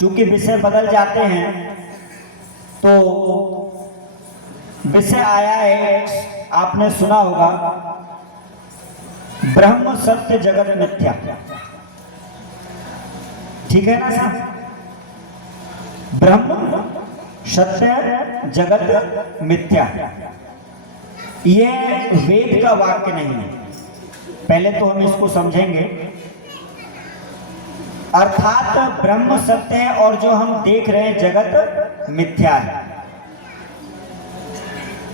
चूंकि विषय बदल जाते हैं तो विषय आया है, आपने सुना होगा, ब्रह्म सत्य जगत मिथ्या। ठीक है ना साहब? ब्रह्म सत्य जगत मिथ्या, ये वेद का वाक्य नहीं है। पहले तो हम इसको समझेंगे। अर्थात ब्रह्म सत्य है और जो हम देख रहे हैं जगत मिथ्या है।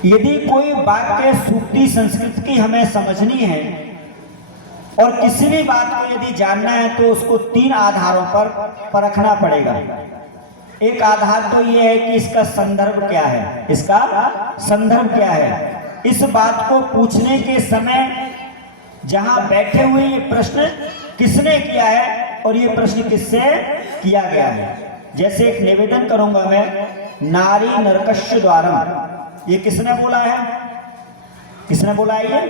यदि कोई वाक्य सूक्ति संस्कृत की हमें समझनी है और किसी भी बात को यदि जानना है तो उसको 3 आधारों पर परखना पड़ेगा। एक आधार तो ये है कि इसका संदर्भ क्या है, इसका संदर्भ क्या है। इस बात को पूछने के समय जहां बैठे हुए ये प्रश्न किसने किया है और ये प्रश्न किससे किया गया है। जैसे एक निवेदन करूंगा मैं, नारी नरकस्य द्वारम, ये किसने बोला है, किसने बोला है? ये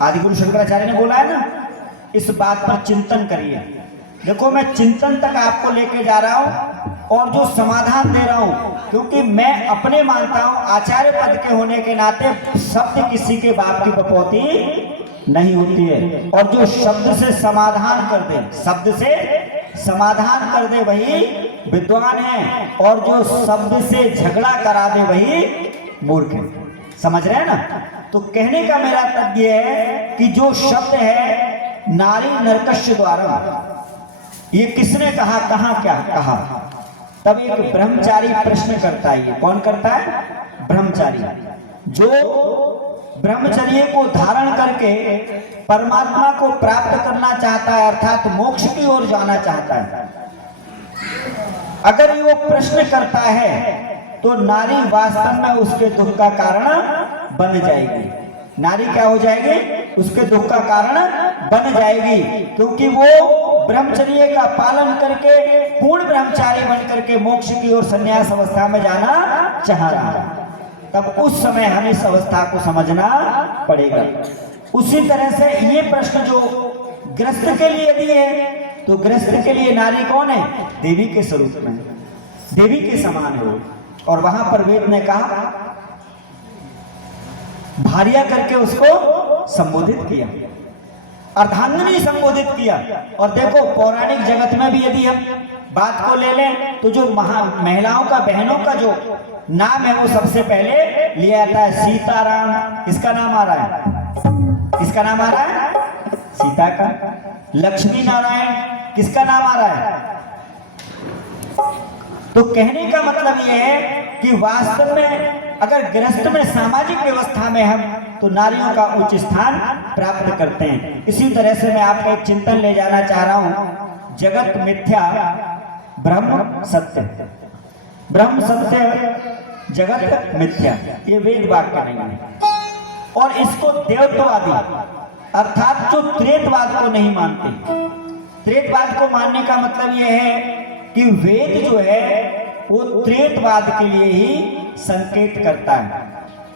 आदिगुरु शंकराचार्य ने बोला है ना। इस बात पर चिंतन करिए। देखो मैं चिंतन तक आपको लेके जा रहा हूं और जो समाधान दे रहा हूं, क्योंकि मैं अपने मानता हूं आचार्य पद के होने के नाते शब्द किसी के बाप की बपौती नहीं होती है। और जो शब्द से समाधान कर दे, शब्द से समाधान कर दे वही विद्वान है, और जो शब्द से झगड़ा करा दे वही मूर्ख है। समझ रहे हैं ना। तो कहने का मेरा तर्क ये है कि जो शब्द है नारी नरकस्य द्वारम, ये किसने कहा, कहां क्या कहा। तब एक ब्रह्मचारी प्रश्न करता है। ये कौन करता है? ब्रह्मचारी, जो ब्रह्मचर्य को धारण करके परमात्मा को प्राप्त करना चाहता है, अर्थात मोक्ष की ओर जाना चाहता है। अगर वो प्रश्न करता है तो नारी वास्तव में उसके दुख का कारण बन जाएगी। नारी क्या हो जाएगी? उसके दुख का कारण बन जाएगी, क्योंकि वो ब्रह्मचर्य का पालन करके पूर्ण ब्रह्मचारी बन करके मोक्ष की ओर संन्यास अवस्था में जाना चाह रहा है। तब उस समय हमें इस अवस्था को समझना पड़ेगा। उसी तरह से ये प्रश्न जो ग्रस्त के लिए दिए है, तो ग्रस्त के लिए नारी कौन है? देवी के स्वरूप में, देवी के समान है। और वहां पर वेद ने कहा, भार्या करके उसको संबोधित किया, अर्धांगिनी संबोधित किया। और देखो पौराणिक जगत में भी यदि हम बात को ले लें तो जो महिलाओं का, बहनों का जो नाम है वो सबसे पहले लिया जाता है सीताराम। किसका नाम आ रहा है? किसका नाम आ रहा है? सीता का। लक्ष्मी नारायण, किसका नाम आ रहा है? तो कहने का मतलब यह है कि वास्तव में अगर गृहस्थ में सामाजिक व्यवस्था में हम तो नारियों का उच्च स्थान प्राप्त करते हैं। इसी तरह से मैं आपका एक चिंतन ले जाना चाह रहा हूं। जगत मिथ्या ब्रह्म सत्य, ब्रह्म सत्य जगत मिथ्या, ये वेद वाक्य नहीं है। और इसको देवत्ववादी अर्थात जो त्रेतवाद को नहीं मानते, त्रेतवाद को मानने का मतलब यह है कि वेद जो है वो त्रेतवाद के लिए ही संकेत करता है।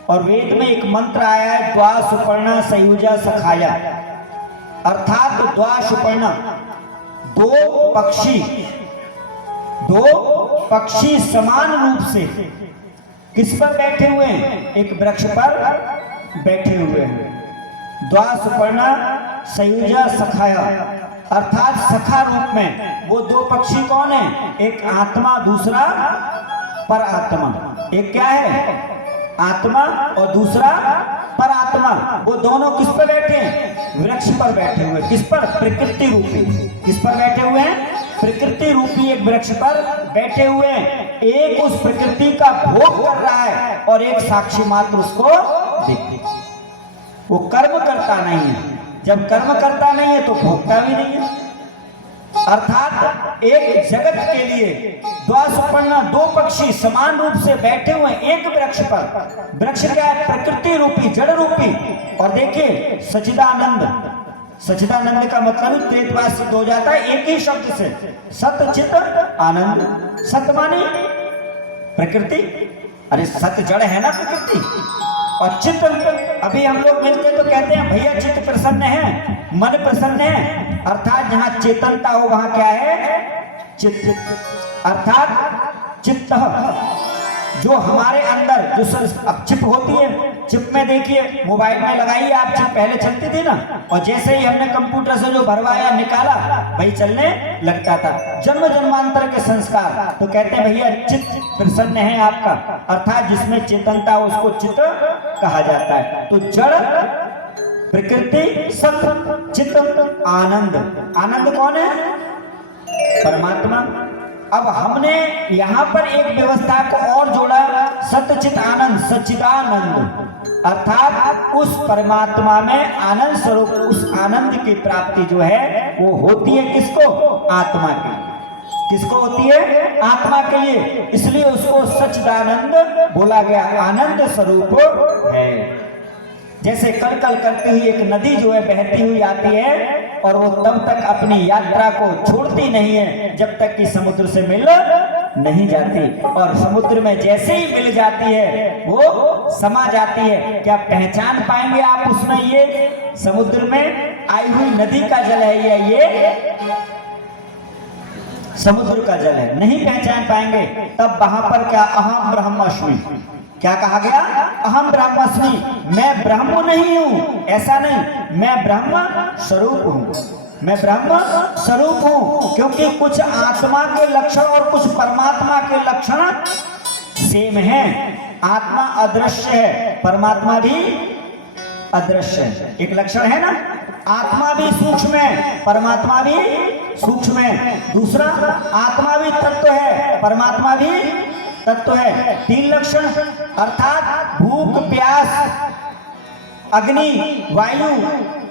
और वेद में एक मंत्र आया है, द्वा सुपर्णा सयुजा सखाया, अर्थात द्वा सुपर्णा, दो पक्षी समान रूप से किस पर बैठे हुए हैं? एक वृक्ष पर बैठे हुए हैं। द्वा सुपर्णा सयुजा सखाया, अर्थात सखा रूप में वो 2 पक्षी कौन है? एक आत्मा, दूसरा पर आत्मा। एक क्या है? आत्मा और दूसरा पर आत्मा। वो दोनों किस पर बैठे हैं? वृक्ष पर बैठे हुए। किस पर? प्रकृति रूपी। किस पर बैठे हुए हैं? प्रकृति रूपी एक वृक्ष पर बैठे हुए हैं। एक उस प्रकृति का भोग कर रहा है और एक साक्षी मात्र उसको देखते। वो कर्म करता नहीं है। जब कर्म करता नहीं है तो भोगता भी नहीं है। अर्थात एक जगत के लिए द्वा सुपर्णा, 2 पक्षी समान रूप से बैठे हुए एक वृक्ष पर। वृक्ष क्या है? प्रकृति रूपी, जड़ रूपी। और देखिए सच्चिदानंद, सच्चिदानंद का मतलब त्रित्वाद सिद्ध हो जाता है एक ही शब्द से, सत चित आनंद। सत माने प्रकृति, अरे सत जड़ है ना प्रकृति, और चित्त, अभी हम लोग मिलते तो कहते हैं भैया चित्त प्रसन्न है, मन प्रसन्न है। अर्थात जहां चेतनता हो वहां क्या है? चित्त, अर्थात चित्त जो हमारे अंदर जो अब चिप होती है, चिप में देखिए मोबाइल में लगाइए आप, चिप पहले चलती थी ना, और जैसे ही हमने कंप्यूटर से जो भरवाया निकाला वही चलने लगता था। जन्म जन्मांतर के संस्कार, तो कहते हैं भैया चित्त प्रसन्न है आपका, अर्थात जिसमें चेतनता हो उसको चित्त कहा जाता है। तो जड़ प्रकृति, सत, चित्त, आनंद। आनंद कौन है? परमात्मा। अब हमने यहां पर एक व्यवस्था को और जोड़ा, सतचित आनंद, सच्चिदानंद अर्थात उस परमात्मा में आनंद स्वरूप, उस आनंद की प्राप्ति जो है वो होती है किसको? आत्मा के। किसको होती है? आत्मा के लिए। इसलिए उसको सच्चिदानंद बोला गया, आनंद स्वरूप है। जैसे कल कल करती हुई एक नदी जो है बहती हुई आती है और वो तब तक अपनी यात्रा को छोड़ती नहीं है जब तक कि समुद्र से मिल नहीं जाती, और समुद्र में जैसे ही मिल जाती है वो समा जाती है। क्या पहचान पाएंगे आप उसमें ये समुद्र में आई हुई नदी का जल है या ये समुद्र का जल है? नहीं पहचान पाएंगे। तब वहां पर क्या अहम ब्रह्मास्मि, क्या कहा गया? अहम ब्रह्मास्मि, मैं ब्रह्म नहीं हूं, ऐसा नहीं, मैं ब्रह्म स्वरूप हूं, मैं ब्रह्म स्वरूप हूं। क्योंकि कुछ आत्मा के लक्षण और कुछ परमात्मा के लक्षण सेम हैं। आत्मा अदृश्य है, परमात्मा भी अदृश्य है। एक लक्षण है ना, आत्मा भी सूक्ष्म है, परमात्मा भी सूक्ष्म है। दूसरा, आत्मा भी तत्व है, परमात्मा भी तत्व है। तीन लक्षण, अर्थात भूख, प्यास, अग्नि, वायु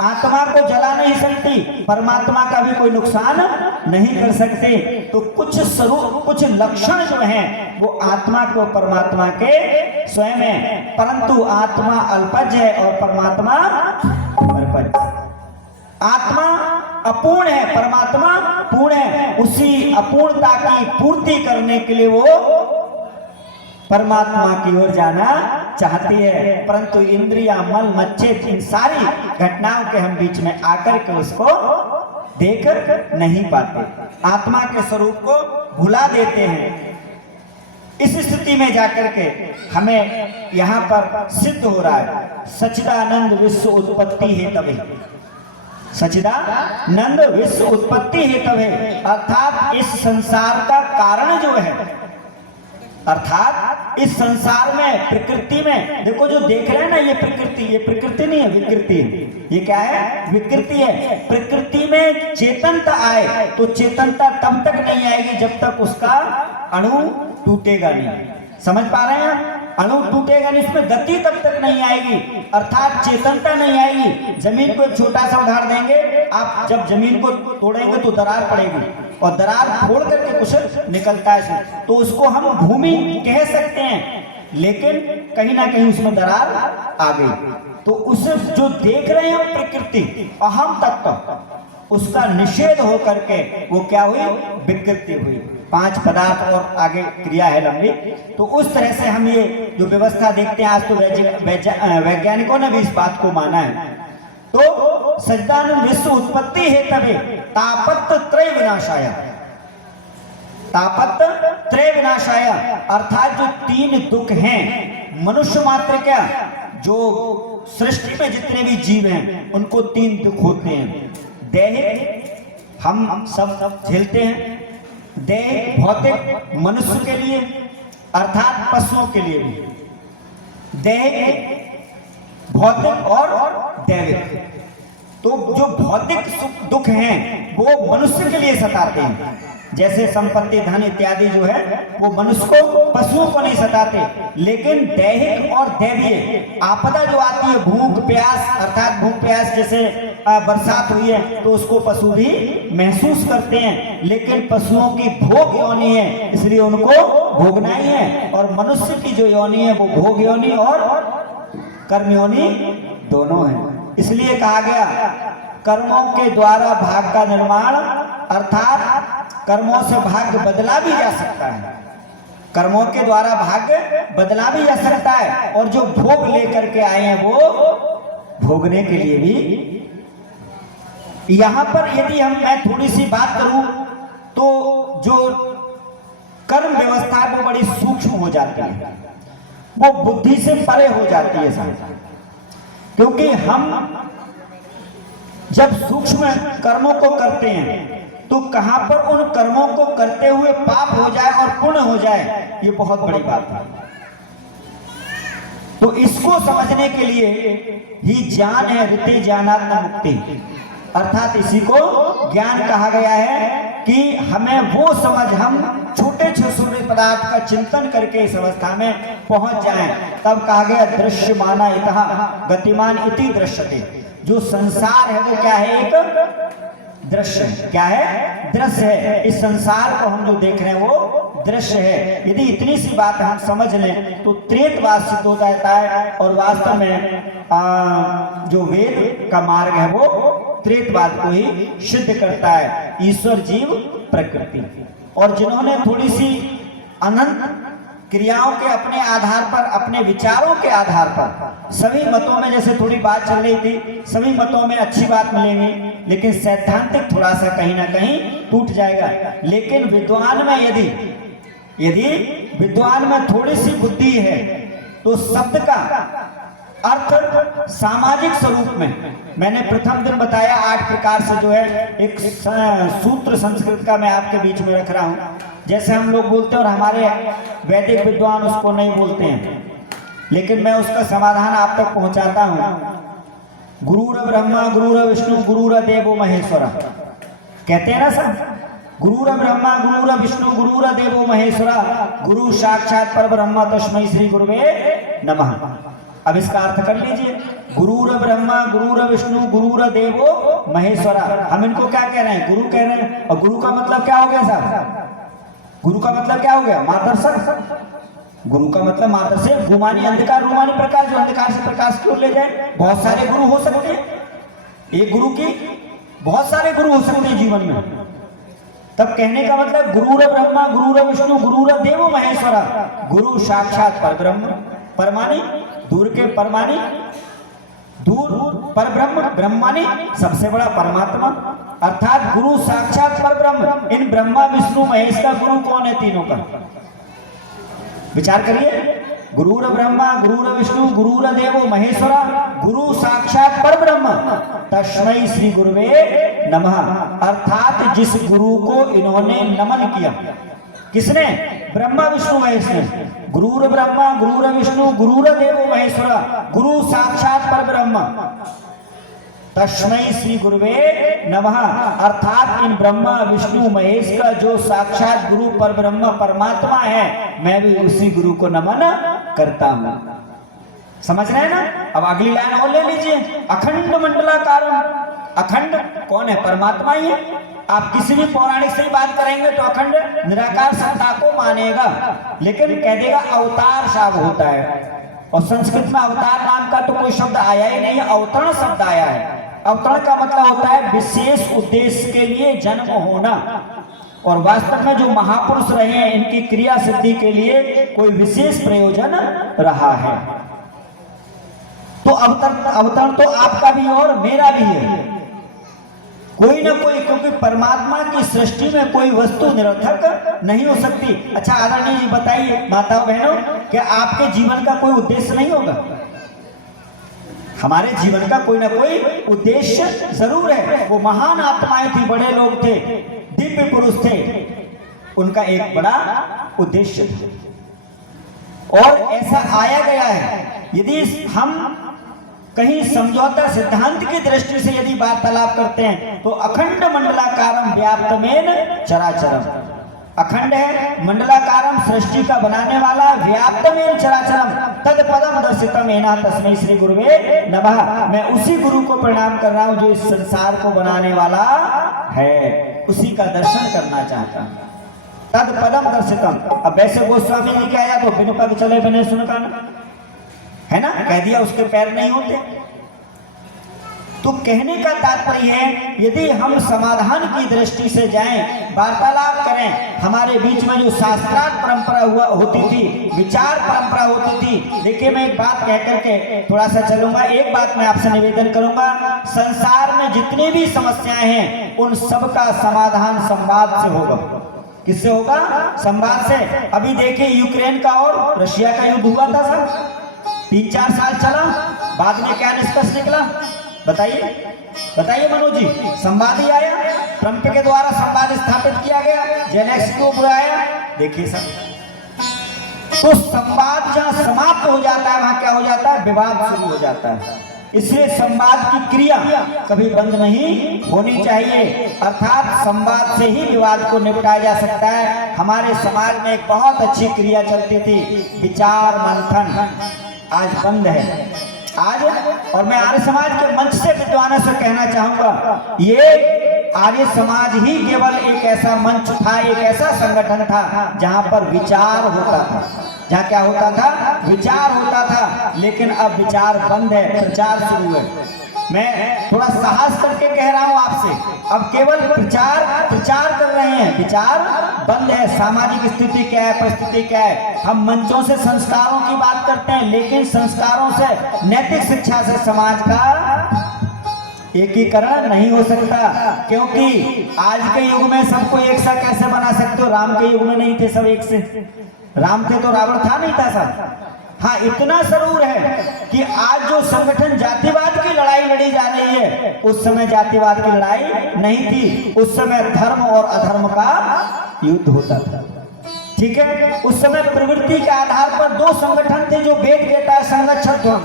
आत्मा को जला नहीं सकती, परमात्मा का भी कोई नुकसान नहीं कर सकते। तो कुछ स्वरूप, कुछ लक्षण जो हैं वो आत्मा को परमात्मा के स्वयं है, परंतु आत्मा अल्पज है और परमात्मा परपज। आत्मा अपूर्ण है, परमात्मा पूर्ण है। उसी अपूर्णता की पूर्ति करने के लिए वो परमात्मा की ओर जाना चाहती है, परंतु इंद्रिया, मल, मच्छर, इन सारी घटनाओं के हम बीच में आकर के उसको देख नहीं पाते, आत्मा के स्वरूप को भुला देते हैं। इस स्थिति में जाकर के हमें यहाँ पर सिद्ध हो रहा है सच्चिदानंद विश्व उत्पत्ति हेतवे, सच्चिदानंद विश्व उत्पत्ति हेतवे, अर्थात इस संसार का कारण जो है, अर्थात इस संसार में, प्रकृति में, देखो जो देख रहे हैं ना ये प्रकृति, ये प्रकृति नहीं है, विकृति है। ये क्या है? विकृति है। प्रकृति में चेतनता आए तो चेतनता तब तक नहीं आएगी जब तक उसका अणु टूटेगा नहीं। समझ पा रहे हैं? अणु टूटेगा नहीं, इसमें गति तब तक नहीं आएगी, अर्थात चेतनता नहीं आएगी। जमीन को एक छोटा सा उदाहरण देंगे, आप जब जमीन को तोड़ेंगे तो दरार पड़ेगी, और दरार फोड़ करके कुछ निकलता है, तो उसको हम भूमि कह सकते हैं, लेकिन कहीं ना कहीं उसमें दरार आ गई। तो उसे जो देख रहे हैं हम प्रकृति, अहम तत्व, उसका निषेध हो करके वो क्या हुई? विकृति हुई। 5 पदार्थ और आगे क्रिया है लंबी। तो उस तरह से हम ये जो व्यवस्था देखते हैं, आज तो वैज्ञानिकों ने भी इस बात को माना है। तो सच्चिदानंद विश्व उत्पत्ति हेतवे तापत्र त्रय विनाशाय, तापत्र त्रय विनाशाय, अर्थात जो 3 दुख हैं मनुष्य मात्र, क्या जो सृष्टि में जितने भी जीव हैं उनको 3 दुख होते हैं। दैहिक हम सब झेलते हैं, दैहिक भौतिक मनुष्य के लिए, अर्थात पशुओं के लिए भी, दैहिक, भौतिक और दैविक। तो जो भौतिक दुख हैं वो मनुष्य के लिए सताते हैं, जैसे संपत्ति, धन इत्यादि जो है वो मनुष्य को, पशुओं को नहीं सताते। लेकिन दैहिक और दैवीय आपदा जो आती है, भूख प्यास, अर्थात भूख प्यास, जैसे बरसात हुई है तो उसको पशु भी महसूस करते हैं, लेकिन पशुओं की भोग योनि है इसलिए उनको भोगना ही है, और मनुष्य की जो योनि है वो भोग योनि और कर्म योनि दोनों है। इसलिए कहा गया कर्मों के द्वारा भाग का निर्माण, अर्थात कर्मों से भाग्य बदला भी जा सकता है, कर्मों के द्वारा भाग्य बदला भी जा सकता है, और जो भोग लेकर के आए हैं वो भोगने के लिए भी। यहां पर यदि मैं थोड़ी सी बात करूं तो जो कर्म व्यवस्था है वो बड़ी सूक्ष्म हो जाती है, वो बुद्धि से परे हो जाती है साहब। क्योंकि हम जब सूक्ष्म कर्मों को करते हैं तो कहां पर उन कर्मों को करते हुए पाप हो जाए और पुण्य हो जाए, ये बहुत बड़ी बात है। तो इसको समझने के लिए ही ज्ञान है, ऋति ज्ञानात्म मुक्ति, अर्थात इसी को ज्ञान कहा गया है कि हमें वो समझ, हम छोटे छोटे पदार्थ का चिंतन करके इस अवस्था में पहुंच जाएं। तब कहा गया दृश्यमाना इतः गतिमान इति दृश्यते। जो संसार है वो क्या है? एक दृश्य। क्या है? दृश्य है। इस संसार को हम जो देख रहे हैं वो दृश्य है। यदि इतनी सी बात हम समझ लें तो त्रेतवाद सिद्ध हो जाता है। और वास्तव में जो वेद का मार्ग है वो त्रेतवाद को ही सिद्ध करता है, ईश्वर जीव प्रकृति। और जिन्होंने थोड़ी सी अनंत क्रियाओं के अपने आधार पर, अपने विचारों के आधार पर, सभी मतों में जैसे थोड़ी बात चल रही थी, सभी मतों में अच्छी बात मिलेगी, लेकिन सैद्धांतिक थोड़ा सा कहीं ना कहीं टूट जाएगा। लेकिन विद्वान में यदि विद्वान में थोड़ी सी बुद्धि है तो शब्द का अर्थ सामाजिक स्वरूप में, मैंने प्रथम दिन बताया 8 प्रकार से जो है एक सूत्र संस्कृत का मैं आपके बीच में रख रहा हूं। जैसे हम लोग बोलते हैं और हमारे वैदिक विद्वान उसको नहीं बोलते हैं, लेकिन मैं उसका समाधान आप तक पहुंचाता हूं। गुरुर ब्रह्मा गुरुर विष्णु गुरुर देवो महेश्वरा, कहते हैं ना सब, गुरुर ब्रह्मा गुरुर विष्णु गुरुर देवो महेश्वरा, गुरु साक्षात परब्रह्म तस्मै श्री गुरुवे नमः। अब इसका अर्थ कर लीजिए, गुरुर ब्रह्मा गुरुर विष्णु गुरुर देवो महेश्वरा। हम इनको क्या कह रहे हैं? गुरु कह रहे हैं। और गुरु का मतलब क्या हो गया साहब? गुरु का मतलब क्या हो गया? मार्गदर्शक। गुरु का मतलब मार्गदर्शक। गुमानी अंधकार रूमानी प्रकाश, जो अंधकार से प्रकाश की ओर ले जाए। बहुत सारे गुरु हो सकते हैं, एक गुरु की बहुत सारे गुरु हो सकते हैं जीवन में। तब कहने का मतलब गुरुर ब्रह्मा गुरुर विष्णु गुरुर देवो महेश्वरा, गुरु साक्षात परब्रह्म, परमानी दूर के परमानी, दूर परब्रह्म, ब्रह्मानी सबसे बड़ा परमात्मा, अर्थात गुरु साक्षात परब्रह्म। इन ब्रह्मा विष्णु महेश का गुरु कौन है? तीनों का विचार करिए। गुरुर ब्रह्मा गुरुर विष्णु गुरुर देवो महेश्वरा, गुरु साक्षात परब्रह्म तस्मै श्री गुरुवे नमः। अर्थात जिस गुरु को इन्होंने नमन किया, किसने? ब्रह्मा विष्णु महेश ने। गुरुर ब्रह्मा गुरुर विष्णु गुरुर देवो महेश्वरा, गुरु साक्षात परब्रह्म तस्मै श्री गुरुवे नमः। अर्थात इन ब्रह्मा विष्णु महेश का जो साक्षात गुरु परब्रह्म परमात्मा है, मैं भी उसी गुरु को नमन करता हूं। समझ रहे हैं ना? अब अगली लाइन और ले लीजिए, अखंड मंडलाकारम। अखंड कौन है? परमात्मा ही है। आप किसी भी पौराणिक से ही बात करेंगे तो अखंड निराकार सत्ता को मानेगा, लेकिन कह देगा अवतार शाब होता है। और संस्कृत में अवतार नाम का तो कोई शब्द आया ही नहीं है, अवतरण शब्द आया है। अवतरण का मतलब होता है विशेष उद्देश्य के लिए जन्म होना। और वास्तव में जो महापुरुष रहे हैं, इनकी क्रिया सिद्धि के लिए कोई विशेष प्रयोजन रहा है। तो अवतरण तो आपका भी और मेरा भी है, कोई ना कोई, क्योंकि परमात्मा की सृष्टि में कोई वस्तु निरर्थक नहीं हो सकती। अच्छा आदरणीय जी बताइए, माताओं बहनों, क्या आपके जीवन का कोई उद्देश्य नहीं होगा? हमारे जीवन का कोई ना कोई उद्देश्य जरूर है। वो महान आत्माएं थी, बड़े लोग थे, दिव्य पुरुष थे, उनका एक बड़ा उद्देश्य था और ऐसा आया गया है। यदि हम कहीं समझौता सिद्धांत की दृष्टि से यदि वार्तालाप करते हैं तो अखंड मंडलाकारम व्याप्तमेन चराचरम, अखंड है, मंडलाकारम सृष्टि का बनाने वाला, व्याप्तमेन चराचरम तद पदम दर्शितम एना तस्मै श्री गुरुवे नमः। मैं उसी गुरु को प्रणाम कर रहा हूं जो इस संसार को बनाने वाला है, उसी का दर्शन करना चाहता हूं। तद पदम दर्शितम। अब वैसे गोस्वामी जी क्या तो बिन पग चले बिन सुन कान, है ना, कह दिया उसके पैर नहीं होते। तो कहने का तात्पर्य है, यदि हम समाधान की दृष्टि से जाएं, वार्तालाप करें, हमारे बीच में जो शास्त्रार्थ परंपरा होती थी, विचार परंपरा होती थी। देखिए मैं एक बात कह करके थोड़ा सा चलूंगा। एक बात मैं आपसे निवेदन करूंगा, संसार में जितनी भी समस्याएं हैं उन सब का समाधान संवाद से होगा। किससे होगा? संवाद से। अभी देखिए यूक्रेन का और रशिया का युद्ध हुआ था सर, 3-4 साल चला, बाद में क्या निष्कर्ष निकला बताइए मनोज जी? संवाद ही आया, ट्रंप के द्वारा संवाद स्थापित किया गया, जेलेंस्की को बुलाया। देखिए सर, तो संवाद जहां समाप्त हो जाता है वहां क्या हो जाता है? विवाद शुरू हो जाता है। इसलिए संवाद की क्रिया कभी बंद नहीं होनी चाहिए, अर्थात संवाद से ही विवाद को निपटाया जा सकता है। हमारे समाज में एक बहुत अच्छी क्रिया चलती थी, विचार मंथन, आज बंद है। आज और मैं आर्य समाज के मंच से विद्वानों से कहना चाहूंगा, ये आर्य समाज ही केवल एक ऐसा मंच था, एक ऐसा संगठन था जहां पर विचार होता था, जहां क्या होता था, विचार होता था। लेकिन अब विचार बंद है, प्रचार शुरू है। मैं थोड़ा साहस करके कह रहा हूं आपसे, अब केवल प्रचार कर रहे हैं, विचार बंद है। सामाजिक स्थिति क्या है, परिस्थिति क्या है, हम मंचों से संस्कारों की बात करते हैं, लेकिन संस्कारों से, नैतिक शिक्षा से समाज का एकीकरण नहीं हो सकता, क्योंकि आज के युग में सबको एक सा कैसे बना सकते हो? राम के युग में नहीं थे सब एक से, राम थे तो रावण था नहीं था सब। हाँ, इतना जरूर है कि आज जो संगठन जातिवाद की लड़ाई लड़ी जा रही है, उस समय जातिवाद की लड़ाई नहीं थी, उस समय धर्म और अधर्म का युद्ध होता था। ठीक है, उस समय प्रवृत्ति के आधार पर दो संगठन थे जो वेद कहता है संगच्छध्वम,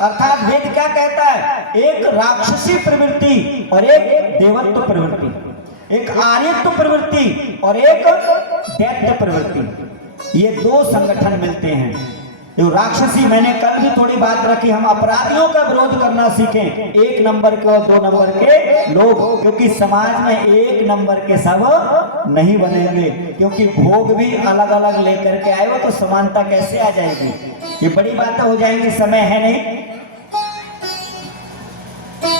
अर्थात वेद क्या कहता है, एक राक्षसी प्रवृत्ति और एक देवत्व प्रवृत्ति, एक आर्यत्व प्रवृत्ति और एक दैत्य प्रवृत्ति। ये दो संगठन मिलते हैं। जो राक्षसी, मैंने कल भी थोड़ी बात रखी, हम अपराधियों का विरोध करना सीखें, एक नंबर के और दो नंबर के लोग, क्योंकि समाज में एक नंबर के सब नहीं बनेंगे, क्योंकि भोग भी अलग अलग लेकर के आए हो तो समानता कैसे आ जाएगी? ये बड़ी बातें हो जाएंगी, समय है नहीं।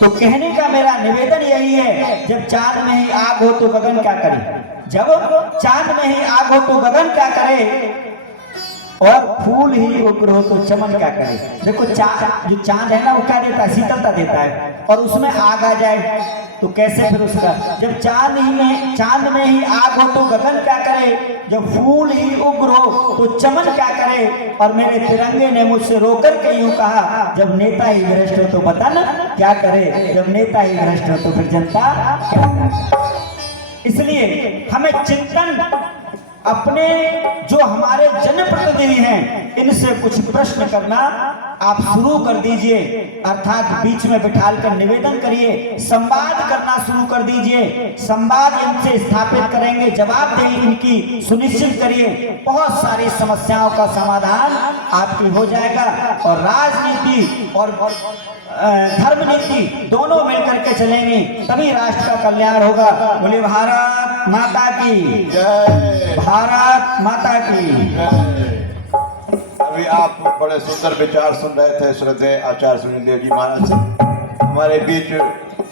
तो कहने का मेरा निवेदन यही है, जब चांद में ही आग हो तो गगन क्या करे, जब चांद में ही आग हो तो गगन क्या करे, और फूल ही उग्र हो तो चमन क्या करे। देखो जो चांद है ना, वो क्या देता है, शीतलता देता है, और उसमें आग आ जाए तो कैसे फिर उसका, जब चांद में ही आग हो तो गगन क्या करे, जब फूल ही उग्र हो तो चमन क्या करे। और मेरे तिरंगे ने मुझसे रोकर के यूं कहा, जब नेता ही भ्रष्ट हो तो बता ना क्या करे, जब नेता ही भ्रष्ट हो तो फिर जनता क्या करे। इसलिए हमें चिंतन अपने जो हमारे जनप्रतिनिधि हैं, इनसे कुछ प्रश्न करना आप शुरू कर दीजिए, अर्थात बीच में बिठालकर निवेदन करिए, संवाद करना शुरू कर दीजिए। संवाद इनसे स्थापित करेंगे, जवाबदेही इनकी सुनिश्चित करिए, बहुत सारी समस्याओं का समाधान आपकी हो जाएगा। और राजनीति और धर्म नीति दोनों मिलकर के चलेंगे, तभी राष्ट्र का कल्याण होगा। बोले भारत माता की जय, भारत माता की जय। अभी आप बड़े सुंदर विचार सुन रहे थे श्रद्धेय आचार्य सुनील जी महाराज से। हमारे बीच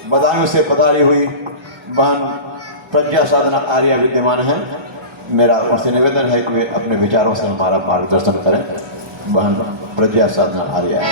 बदायूं से पधारी हुई बहन प्रज्ञा साधना आर्या विद्यमान है। मेरा उनसे निवेदन है कि वे अपने विचारों से हमारा मार्गदर्शन करें। बहन प्रज्ञा साधना आर्या।